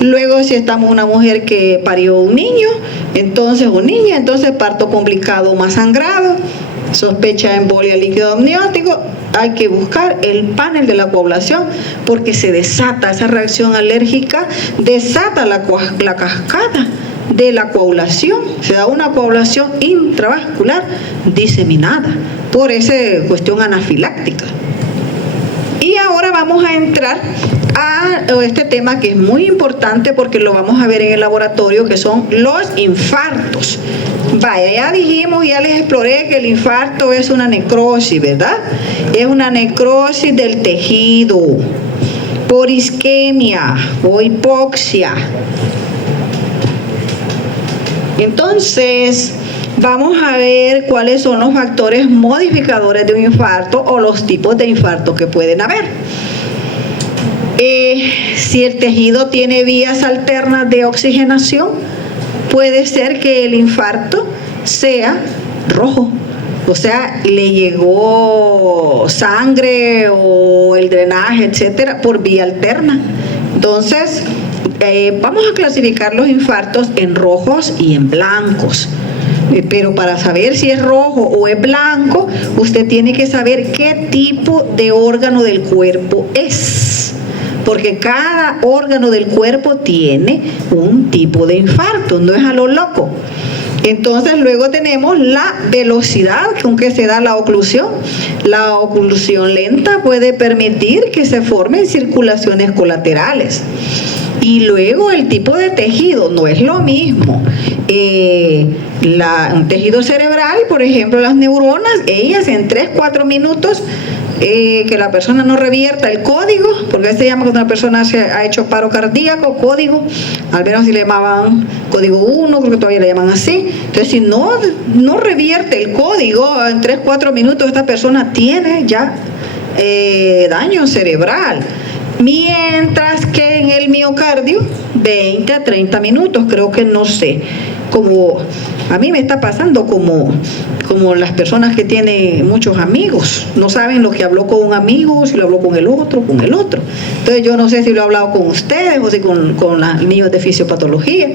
Luego, si estamos una mujer que parió un niño, entonces, o niña, entonces parto complicado más sangrado, sospecha de embolia líquido amniótico, hay que buscar el panel de la coagulación, porque se desata esa reacción alérgica, desata la cascada de la coagulación, se da una coagulación intravascular diseminada por esa cuestión anafiláctica. Y ahora vamos a entrar a este tema que es muy importante, porque lo vamos a ver en el laboratorio, que son los infartos. Vaya, ya dijimos, ya les exploré que el infarto es una necrosis, ¿verdad? Es una necrosis del tejido por isquemia o hipoxia. Entonces, vamos a ver cuáles son los factores modificadores de un infarto, o los tipos de infarto que pueden haber. Si el tejido tiene vías alternas de oxigenación, puede ser que el infarto sea rojo, o sea, le llegó sangre o el drenaje, etcétera, por vía alterna. Entonces, vamos a clasificar los infartos en rojos y en blancos. Pero para saber si es rojo o es blanco, usted tiene que saber qué tipo de órgano del cuerpo es, porque cada órgano del cuerpo tiene un tipo de infarto, no es a lo loco. Entonces, luego tenemos la velocidad con que se da la oclusión. La oclusión lenta puede permitir que se formen circulaciones colaterales. Y luego el tipo de tejido, no es lo mismo. Un tejido cerebral, por ejemplo, las neuronas, ellas en 3-4 minutos, que la persona no revierta el código, porque se llama cuando una persona se ha hecho paro cardíaco, código, al menos si le llamaban código 1, creo que todavía le llaman así. Entonces, si no revierte el código en 3-4 minutos, esta persona tiene ya daño cerebral. Mientras que en el 20 a 30 minutos, creo que no sé, como a mí me está pasando como las personas que tienen muchos amigos, no saben lo que habló con un amigo, si lo habló con el otro. Entonces yo no sé si lo he hablado con ustedes o si con los niños de fisiopatología,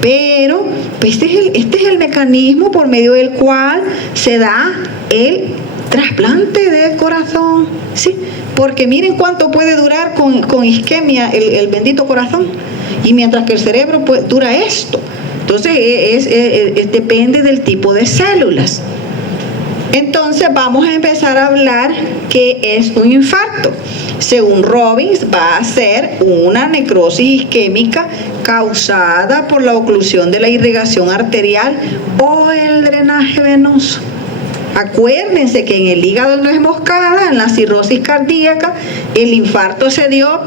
pero pues este es el mecanismo por medio del cual se da el trasplante del corazón, ¿sí? Porque miren cuánto puede durar con isquemia el bendito corazón, y mientras que el cerebro dura esto. Entonces depende del tipo de células. Entonces vamos a empezar a hablar qué es un infarto. Según Robbins, va a ser una necrosis isquémica causada por la oclusión de la irrigación arterial o el drenaje venoso. Acuérdense que en el hígado de nuez moscada, en la cirrosis cardíaca, el infarto se dio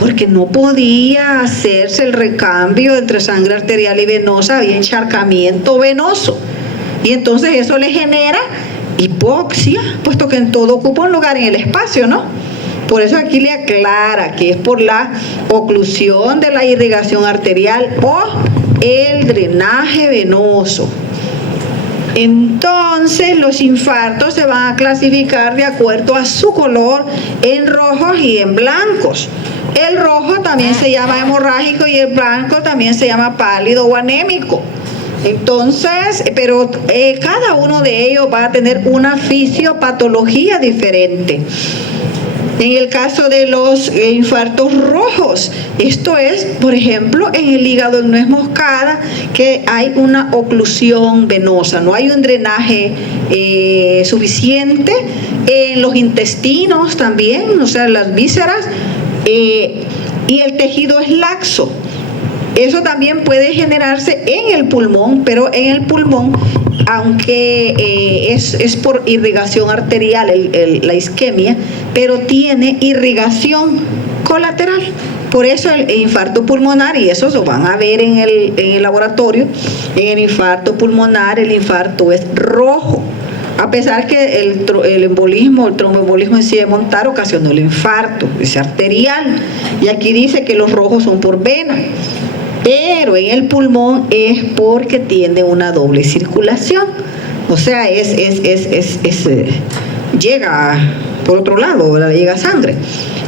porque no podía hacerse el recambio entre sangre arterial y venosa, había encharcamiento venoso. Y entonces eso le genera hipoxia, puesto que en todo ocupa un lugar en el espacio, ¿no? Por eso aquí le aclara que es por la oclusión de la irrigación arterial o el drenaje venoso. Entonces los infartos se van a clasificar de acuerdo a su color en rojos y en blancos. El rojo también se llama hemorrágico y el blanco también se llama pálido o anémico. Entonces, pero cada uno de ellos va a tener una fisiopatología diferente. En el caso de los infartos rojos, esto es, por ejemplo, en el hígado de nuez moscada, que hay una oclusión venosa, no hay un drenaje suficiente. En los intestinos también, o sea, las vísceras, y el tejido es laxo. Eso también puede generarse en el pulmón, pero en el pulmón, aunque es por irrigación arterial la isquemia, pero tiene irrigación colateral. Por eso el infarto pulmonar, y eso lo van a ver en el laboratorio, en el infarto pulmonar el infarto es rojo. A pesar que el embolismo, el tromboembolismo en sí de Montar ocasionó el infarto, es arterial. Y aquí dice que los rojos son por vena. Pero en el pulmón es porque tiene una doble circulación. O sea, llega por otro lado, llega sangre.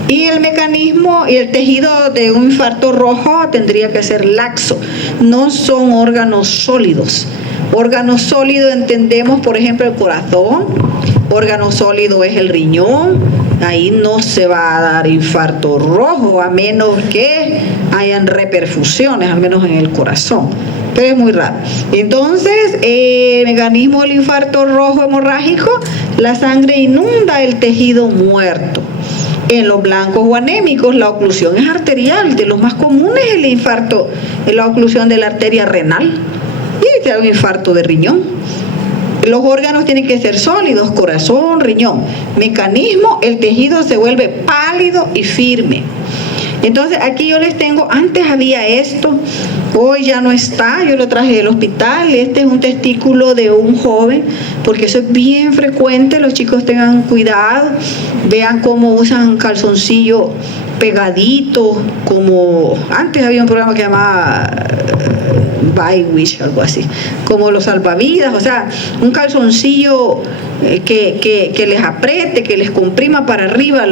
Y el mecanismo y el tejido de un infarto rojo tendría que ser laxo. No son órganos sólidos. Órgano sólido entendemos, por ejemplo, el corazón. Órgano sólido es el riñón. Ahí no se va a dar infarto rojo a menos que hayan reperfusiones, al menos en el corazón. Pero es muy raro. Entonces, el mecanismo del infarto rojo hemorrágico, la sangre inunda el tejido muerto. En los blancos o anémicos, la oclusión es arterial. De los más comunes, el infarto es la oclusión de la arteria renal y te da un infarto de riñón. Los órganos tienen que ser sólidos, corazón, riñón. Mecanismo, el tejido se vuelve pálido y firme. Entonces aquí yo les tengo, antes había esto, hoy ya no está, yo lo traje del hospital. Este es un testículo de un joven, porque eso es bien frecuente, los chicos tengan cuidado, vean cómo usan calzoncillo pegadito, como antes había un programa que llamaba Bywish, algo así, como los salvavidas, o sea, un calzoncillo que les apriete, que les comprima para arriba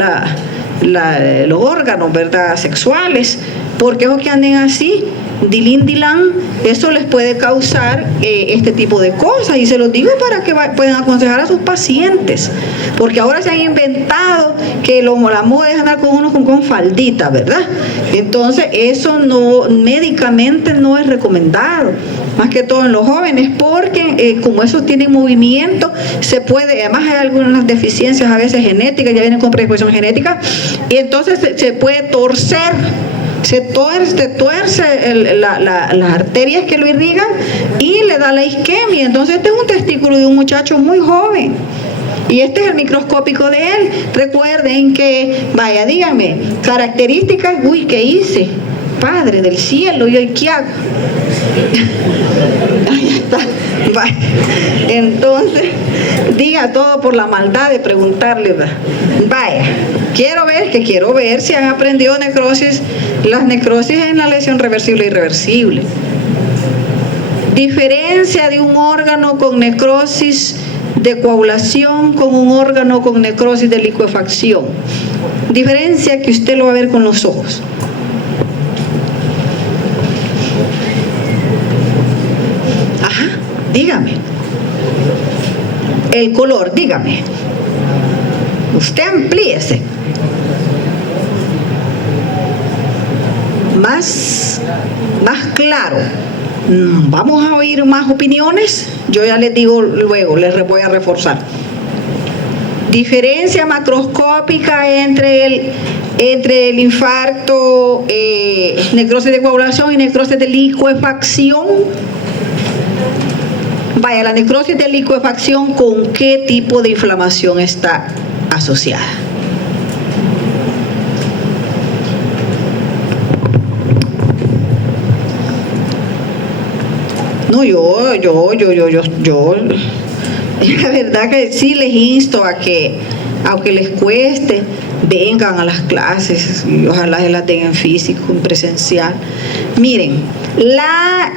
los órganos, ¿verdad?, sexuales, porque esos que anden así, dilán, eso les puede causar este tipo de cosas, y se los digo para que puedan aconsejar a sus pacientes, porque ahora se han inventado que la moda es andar con uno con faldita, ¿verdad? Entonces eso no, médicamente no es recomendado, más que todo en los jóvenes, porque como esos tienen movimiento, se puede, además hay algunas deficiencias a veces genéticas, ya vienen con predisposición genética, y entonces se puede torcer, se tuerce las arterias que lo irrigan y le da la isquemia. Entonces este es un testículo de un muchacho muy joven y este es el microscópico de él. Recuerden que, vaya, díganme, características, uy, ¿qué hice? Padre del cielo, ¿y hoy qué hago? Ahí está. Vaya. Entonces, diga todo por la maldad de preguntarle, vaya. Quiero ver si han aprendido necrosis, las necrosis en la lesión reversible e irreversible. Diferencia de un órgano con necrosis de coagulación con un órgano con necrosis de licuefacción. Diferencia que usted lo va a ver con los ojos. Ajá, dígame. El color, dígame. Usted amplíese. Más claro. Vamos a oír más opiniones. Yo ya les digo luego, les voy a reforzar. Diferencia macroscópica entre el infarto, necrosis de coagulación y necrosis de licuefacción. Vaya, la necrosis de licuefacción, ¿con qué tipo de inflamación está asociada? No, yo, la verdad que sí les insto a que, aunque les cueste, vengan a las clases y ojalá se las den en físico, en presencial. Miren, la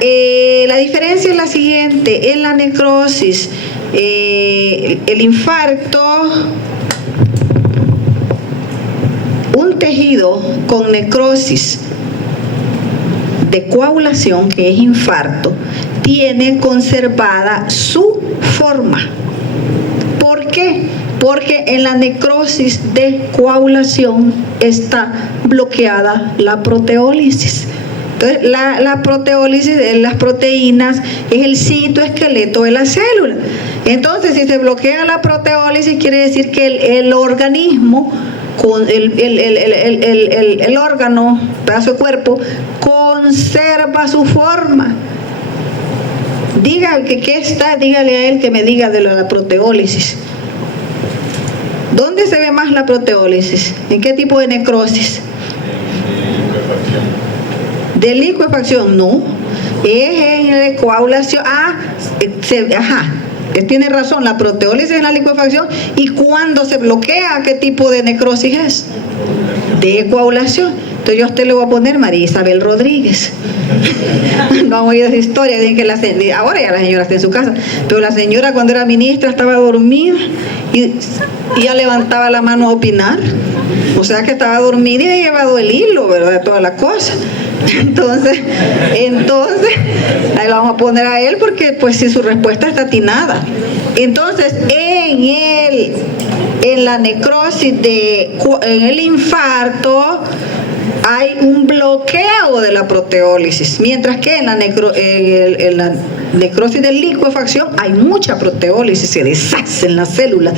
diferencia es la siguiente: en la necrosis, el infarto, un tejido con necrosis de coagulación, que es infarto, tiene conservada su forma. ¿Por qué? Porque en la necrosis de coagulación está bloqueada la proteólisis. Entonces, la proteólisis de las proteínas es el citoesqueleto de la célula. Entonces, si se bloquea la proteólisis, quiere decir que el organismo, con el órgano, pedazo de cuerpo, conserva su forma. Diga que está, dígale a él que me diga de la proteólisis. ¿Dónde se ve más la proteólisis? ¿En qué tipo de necrosis? De licuefacción, no. Es en la coagulación. Tiene razón, la proteólisis es la licuefacción. ¿Y cuándo se bloquea? ¿Qué tipo de necrosis es? De coagulación. Entonces yo a usted le voy a poner María Isabel Rodríguez. No han oído esa historia. Dicen que ahora ya la señora está en su casa, pero la señora cuando era ministra estaba dormida y ya levantaba la mano a opinar. O sea que estaba dormida y había llevado el hilo, ¿verdad? De toda la cosa. Entonces, ahí lo vamos a poner a él porque pues si su respuesta está atinada. Entonces, en la necrosis en el infarto hay un bloqueo de la proteólisis, mientras que en la necrosis de licuefacción hay mucha proteólisis, se deshacen las células.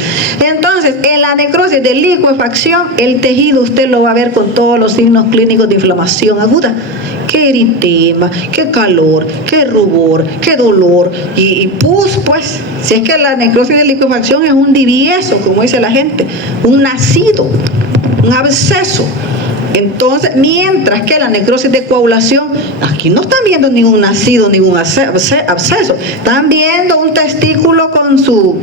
Entonces, en la necrosis de licuefacción, el tejido usted lo va a ver con todos los signos clínicos de inflamación aguda. Qué eritema, qué calor, qué rubor, qué dolor y pus, pues, si es que la necrosis de licuefacción es un divieso, como dice la gente, un nacido, un absceso. Entonces, mientras que la necrosis de coagulación, aquí no están viendo ningún nacido, ningún absceso, están viendo un testículo con su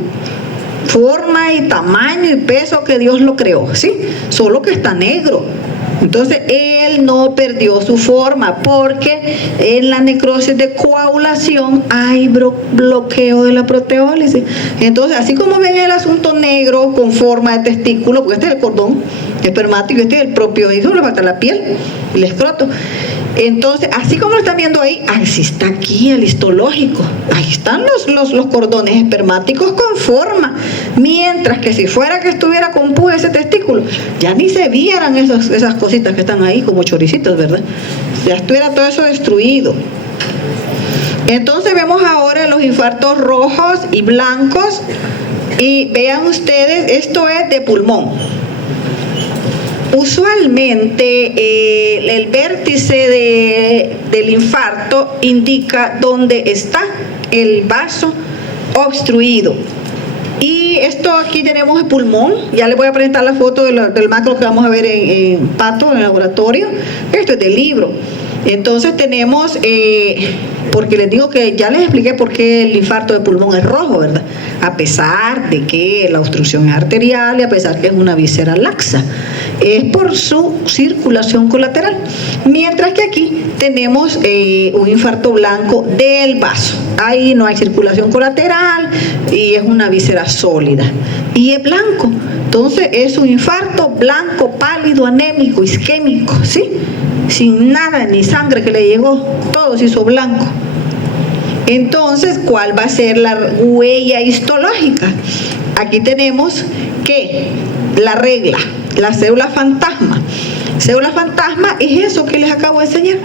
forma y tamaño y peso que Dios lo creó, ¿sí? Solo que está negro. Entonces, él no perdió su forma porque en la necrosis de coagulación hay bloqueo de la proteólisis. Entonces, así como ven el asunto negro con forma de testículo, porque este es el cordón espermático, este es el propio hijo, le falta la piel, el escroto. Entonces, así como lo están viendo ahí, así está aquí el histológico. Ahí están los cordones espermáticos con forma. Mientras que si fuera que estuviera con pus ese testículo, ya ni se vieran esas cositas que están ahí como choricitos, ¿verdad? Ya estuviera todo eso destruido. Entonces vemos ahora los infartos rojos y blancos. Y vean ustedes, esto es de pulmón. Usualmente el vértice del infarto indica dónde está el vaso obstruido. Y esto aquí tenemos el pulmón. Ya les voy a presentar la foto del macro que vamos a ver en Pato, en el laboratorio. Esto es del libro. Entonces tenemos, porque les digo que ya les expliqué por qué el infarto de pulmón es rojo, ¿verdad? A pesar de que la obstrucción es arterial y a pesar que es una víscera laxa, es por su circulación colateral. Mientras que aquí tenemos un infarto blanco del vaso. Ahí no hay circulación colateral y es una víscera sólida. Y es blanco. Entonces es un infarto blanco, pálido, anémico, isquémico, ¿sí? Sin nada, ni sangre que le llegó, todo se hizo blanco. Entonces, ¿cuál va a ser la huella histológica? Aquí tenemos que la regla, la célula fantasma. Célula fantasma es eso que les acabo de enseñar.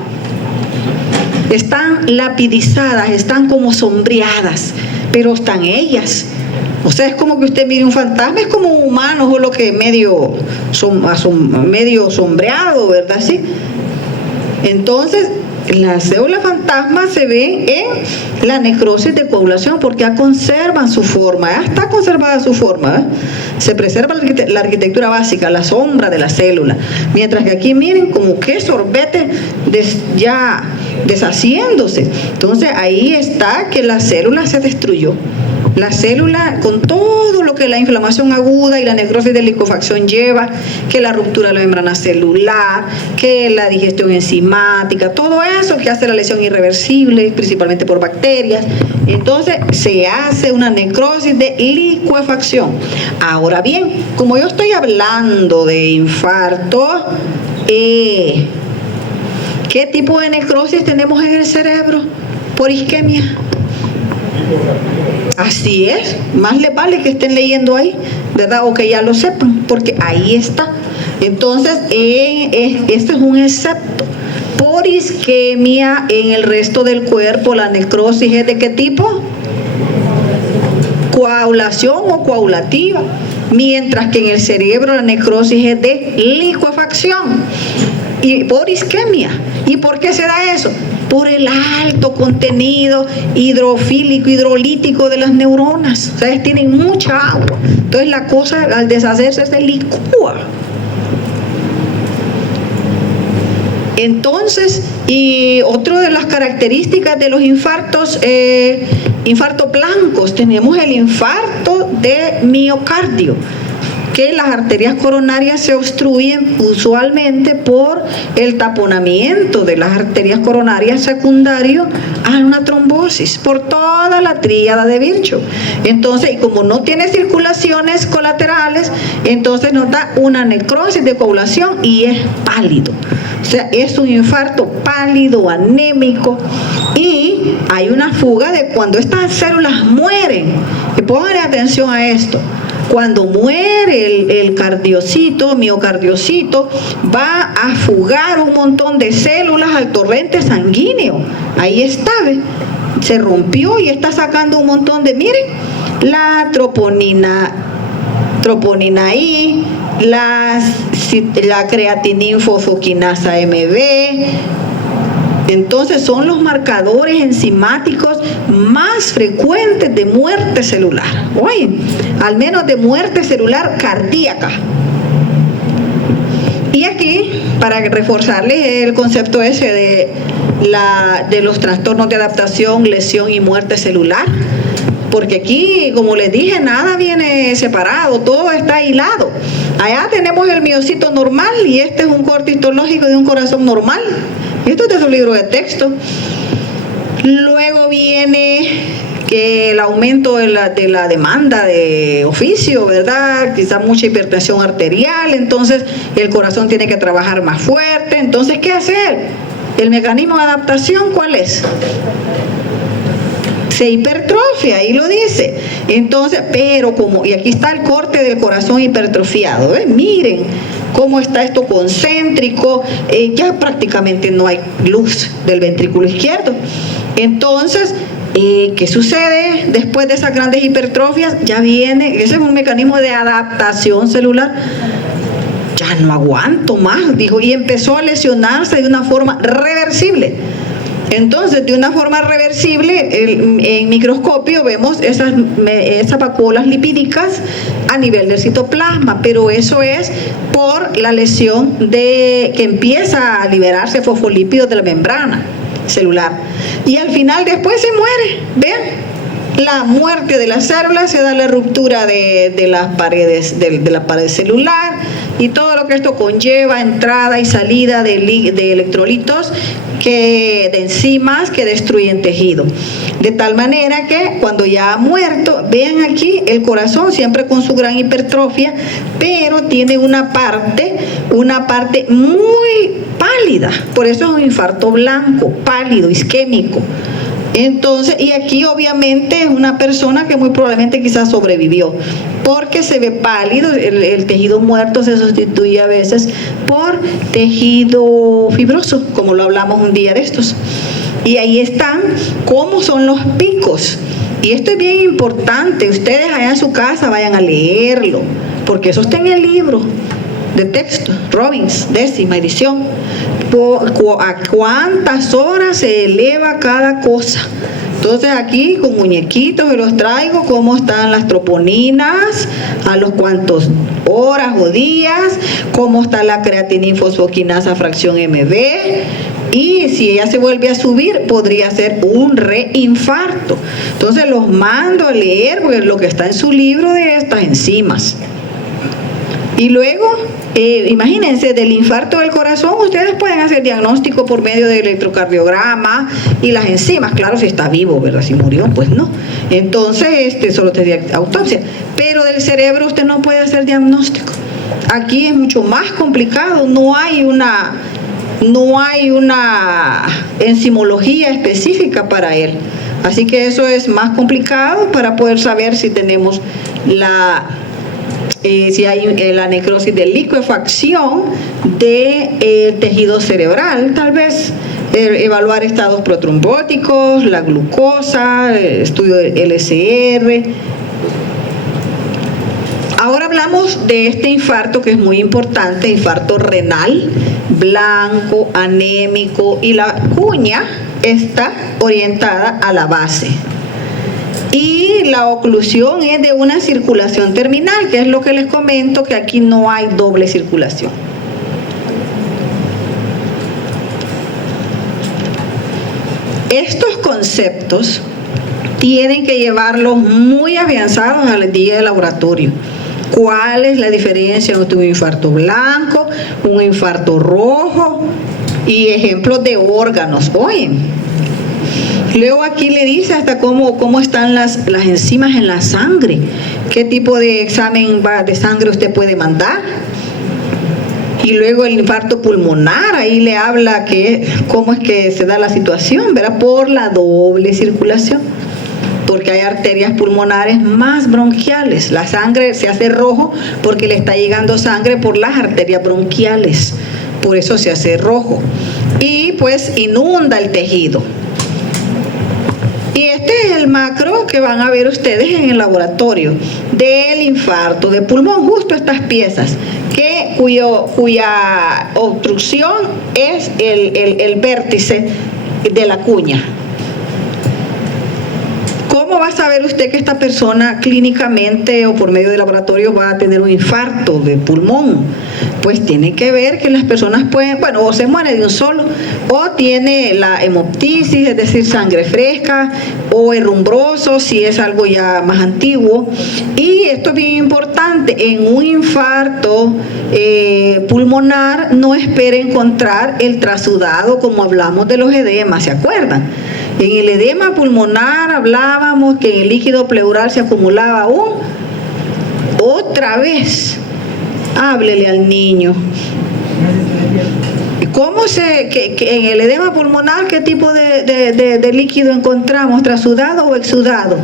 Están lapidizadas, están como sombreadas, pero están ellas. O sea, es como que usted mire un fantasma, es como un humano, solo que medio sombreado, ¿verdad? ¿Sí? Entonces, la célula fantasma se ve en la necrosis de coagulación porque ya conservan su forma, ya está conservada su forma, ¿eh? Se preserva la arquitectura básica, la sombra de la célula, mientras que aquí miren como que sorbete ya deshaciéndose. Entonces ahí está que la célula se destruyó. La célula, con todo lo que la inflamación aguda y la necrosis de liquefacción lleva, que la ruptura de la membrana celular, que la digestión enzimática, todo eso que hace la lesión irreversible, principalmente por bacterias. Entonces se hace una necrosis de liquefacción. Ahora bien, como yo estoy hablando de infarto, ¿qué tipo de necrosis tenemos en el cerebro? Por isquemia. Así es, más les vale que estén leyendo ahí, ¿verdad? O que ya lo sepan, porque ahí está. Entonces, este es un excepto. Por isquemia en el resto del cuerpo, la necrosis es ¿de qué tipo? Coagulación o coagulativa. Mientras que en el cerebro la necrosis es de liquefacción. Y por isquemia. ¿Y por qué se da eso? Por el alto contenido hidrofílico, hidrolítico de las neuronas. O sea, tienen mucha agua. Entonces la cosa al deshacerse se licúa. Entonces, y otra de las características de los infartos, infartos blancos, tenemos el infarto de miocardio, que las arterias coronarias se obstruyen usualmente por el taponamiento de las arterias coronarias secundario a una trombosis por toda la tríada de Virchow. Entonces, y como no tiene circulaciones colaterales, entonces nos da una necrosis de coagulación y es pálido. O sea, es un infarto pálido, anémico, y hay una fuga de cuando estas células mueren. Y pongan atención a esto. Cuando muere el cardiocito, miocardiocito, va a fugar un montón de células al torrente sanguíneo. Ahí está, ¿ve? Se rompió y está sacando un montón de, miren, la troponina I, la creatininfosfoquinasa MB. Entonces son los marcadores enzimáticos más frecuentes de muerte celular. Oye, al menos de muerte celular cardíaca. Y aquí, para reforzarles el concepto ese de los trastornos de adaptación, lesión y muerte celular, porque aquí, como les dije, nada viene separado, todo está hilado. Allá tenemos el miocito normal y este es un corte histológico de un corazón normal. Esto es de su libro de texto. Luego viene que el aumento de la demanda de oficio, ¿verdad? Quizá mucha hipertensión arterial, entonces el corazón tiene que trabajar más fuerte. Entonces, ¿qué hacer? El mecanismo de adaptación, ¿cuál es? Se hipertrofia, ahí lo dice. Entonces, pero como, y aquí está el corte del corazón hipertrofiado, ¿ves? Miren cómo está esto concéntrico, ya prácticamente no hay luz del ventrículo izquierdo. Entonces, ¿qué sucede después de esas grandes hipertrofias? Ya viene, ese es un mecanismo de adaptación celular. Ya no aguanto más, dijo, y empezó a lesionarse de una forma reversible. Entonces, de una forma reversible, en microscopio vemos esas vacuolas lipídicas a nivel del citoplasma, pero eso es por la lesión que empieza a liberarse fosfolípidos de la membrana celular. Y al final después se muere, ¿ven? La muerte de las células, se da la ruptura de las paredes, de la pared celular, y todo lo que esto conlleva, entrada y salida de electrolitos, de enzimas que destruyen tejido. De tal manera que cuando ya ha muerto, vean aquí el corazón siempre con su gran hipertrofia, pero tiene una parte muy pálida, por eso es un infarto blanco, pálido, isquémico. Entonces, y aquí obviamente es una persona que muy probablemente quizás sobrevivió, porque se ve pálido, el tejido muerto se sustituye a veces por tejido fibroso, como lo hablamos un día de estos. Y ahí están cómo son los picos. Y esto es bien importante, ustedes allá en su casa vayan a leerlo, porque eso está en el libro de texto, Robbins, 10ª edición. ¿A cuántas horas se eleva cada cosa? Entonces aquí con muñequitos se los traigo cómo están las troponinas, a los cuantos horas o días, cómo está la creatinina fosfoquinasa fracción MB, y si ella se vuelve a subir podría ser un reinfarto. Entonces los mando a leer lo que está en su libro de estas enzimas. Y luego, imagínense, del infarto del corazón, ustedes pueden hacer diagnóstico por medio del electrocardiograma y las enzimas, claro, si está vivo, ¿verdad? Si murió, pues no. Entonces, solo te autopsia. Pero del cerebro usted no puede hacer diagnóstico. Aquí es mucho más complicado, no hay una enzimología específica para él. Así que eso es más complicado para poder saber si tenemos si hay la necrosis de licuefacción del tejido cerebral, tal vez evaluar estados protrombóticos, la glucosa, estudio del LCR. Ahora hablamos de este infarto que es muy importante, infarto renal, blanco, anémico, y la cuña está orientada a la base. Y la oclusión es de una circulación terminal, que es lo que les comento, que aquí no hay doble circulación. Estos conceptos tienen que llevarlos muy afianzados al día de laboratorio. ¿Cuál es la diferencia entre un infarto blanco, un infarto rojo? Y ejemplos de órganos. Oyen. Luego aquí le dice hasta cómo están las enzimas en la sangre, qué tipo de examen de sangre usted puede mandar. Y luego el infarto pulmonar, ahí le habla cómo es que se da la situación, ¿verdad? Por la doble circulación, porque hay arterias pulmonares más bronquiales. La sangre se hace rojo porque le está llegando sangre por las arterias bronquiales, por eso se hace rojo. Y pues inunda el tejido. Y este es el macro que van a ver ustedes en el laboratorio del infarto de pulmón, justo estas piezas, cuya obstrucción es el vértice de la cuña. ¿Cómo va a saber usted que esta persona clínicamente o por medio de laboratorio va a tener un infarto de pulmón? Pues tiene que ver que las personas pueden, o se muere de un solo, o tiene la hemoptisis, es decir, sangre fresca, o herrumbroso, si es algo ya más antiguo. Y esto es bien importante, en un infarto pulmonar no espere encontrar el trasudado como hablamos de los edemas, ¿se acuerdan? En el edema pulmonar hablábamos que en el líquido pleural se acumulaba otra vez. Háblele al niño. ¿Cómo que en el edema pulmonar qué tipo de líquido encontramos? ¿Trasudado o exudado?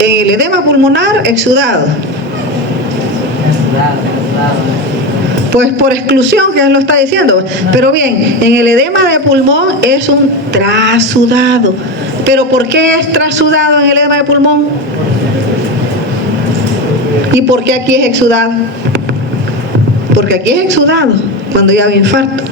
En el edema pulmonar, exudado. Pues por exclusión, que él lo está diciendo. Pero bien, en el edema de pulmón es un trasudado. ¿Pero por qué es trasudado en el edema de pulmón? ¿Y por qué aquí es exudado? Porque aquí es exudado cuando ya había infarto.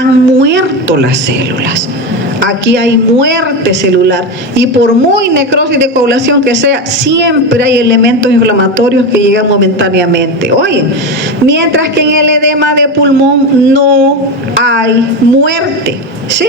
han muerto las células. Aquí hay muerte celular y por muy necrosis de coagulación que sea, siempre hay elementos inflamatorios que llegan momentáneamente. Oye, mientras que en el edema de pulmón no hay muerte, ¿sí?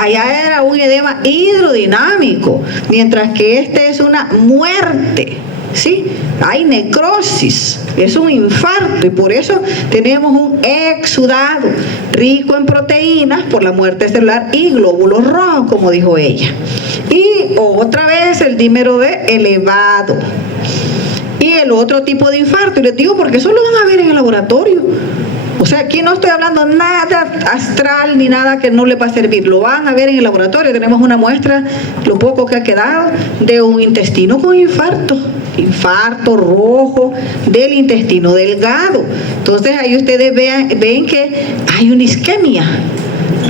Allá era un edema hidrodinámico, mientras que este es una muerte, ¿sí? Hay necrosis, es un infarto y por eso tenemos un exudado rico en proteínas por la muerte celular y glóbulos rojos, como dijo ella. Y otra vez el dímero D elevado. Y el otro tipo de infarto, y les digo porque eso lo van a ver en el laboratorio. O sea, aquí no estoy hablando nada astral ni nada que no le va a servir. Lo van a ver en el laboratorio. Tenemos una muestra, lo poco que ha quedado, de un intestino con infarto. Infarto rojo del intestino delgado. Entonces ahí ustedes ven que hay una isquemia.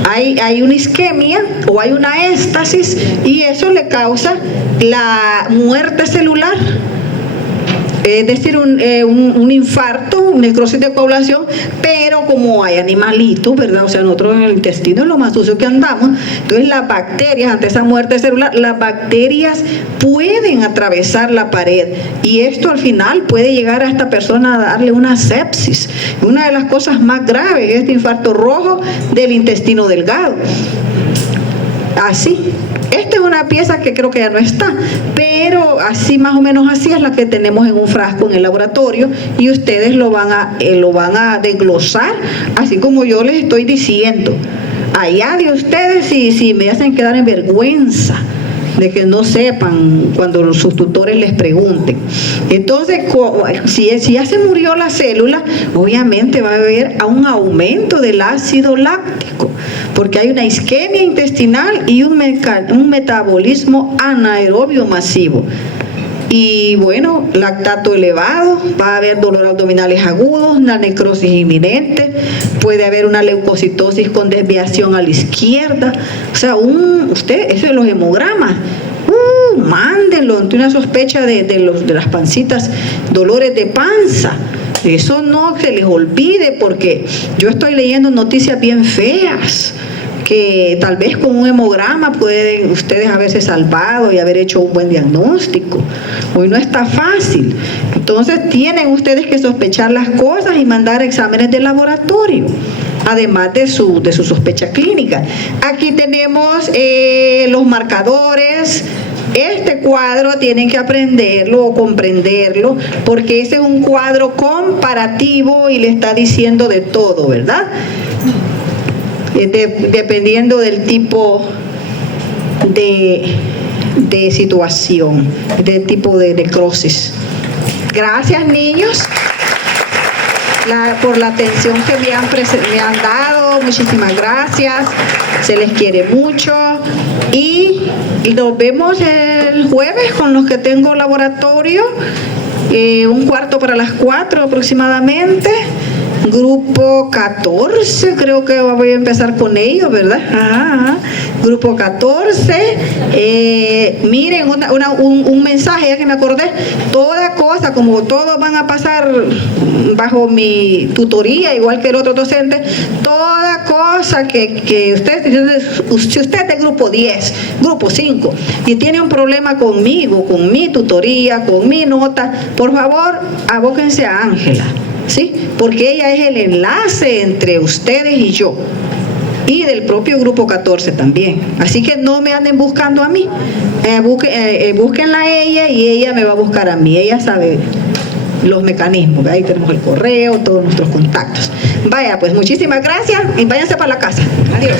Hay una isquemia o hay una éstasis y eso le causa la muerte celular. Es decir, un infarto, necrosis de coagulación, pero como hay animalitos, ¿verdad? O sea, nosotros en el intestino es lo más sucio que andamos, entonces las bacterias, ante esa muerte celular, las bacterias pueden atravesar la pared y esto al final puede llegar a esta persona a darle una sepsis. Una de las cosas más graves es este infarto rojo del intestino delgado. Así. Esta es una pieza que creo que ya no está, pero así más o menos así es la que tenemos en un frasco en el laboratorio y ustedes lo van a desglosar, así como yo les estoy diciendo. Allá de ustedes si me hacen quedar en vergüenza de que no sepan cuando sus tutores les pregunten. Entonces, si ya se murió la célula, obviamente va a haber un aumento del ácido láctico, porque hay una isquemia intestinal y un metabolismo anaerobio masivo. Y bueno, lactato elevado, va a haber dolor abdominales agudos, una necrosis inminente, puede haber una leucocitosis con desviación a la izquierda. O sea, eso de los hemogramas, mándenlo ante una sospecha de las pancitas, dolores de panza. Eso no se les olvide porque yo estoy leyendo noticias bien feas, que tal vez con un hemograma pueden ustedes haberse salvado y haber hecho un buen diagnóstico. Hoy no está fácil. Entonces tienen ustedes que sospechar las cosas y mandar exámenes de laboratorio, además de su sospecha clínica. Aquí tenemos los marcadores. Este cuadro tienen que aprenderlo o comprenderlo, porque ese es un cuadro comparativo y le está diciendo de todo, ¿verdad? Dependiendo del tipo de situación, del tipo de necrosis. Gracias, niños, por la atención que me han dado. Muchísimas gracias, se les quiere mucho y nos vemos el jueves con los que tengo laboratorio, 3:15 aproximadamente. Grupo 14, creo que voy a empezar con ellos, ¿verdad? Ajá. Grupo 14, miren, un mensaje, ya que me acordé, toda cosa, como todos van a pasar bajo mi tutoría, igual que el otro docente, toda cosa que si usted es de grupo 10, grupo 5, y tiene un problema conmigo, con mi tutoría, con mi nota, por favor, abóquense a Ángela. ¿Sí? Porque ella es el enlace entre ustedes y yo, y del propio grupo 14 también. Así que no me anden buscando a mí, búsquenla a ella y ella me va a buscar a mí. Ella sabe los mecanismos, ahí tenemos el correo, todos nuestros contactos. Vaya, pues muchísimas gracias y váyanse para la casa. Adiós.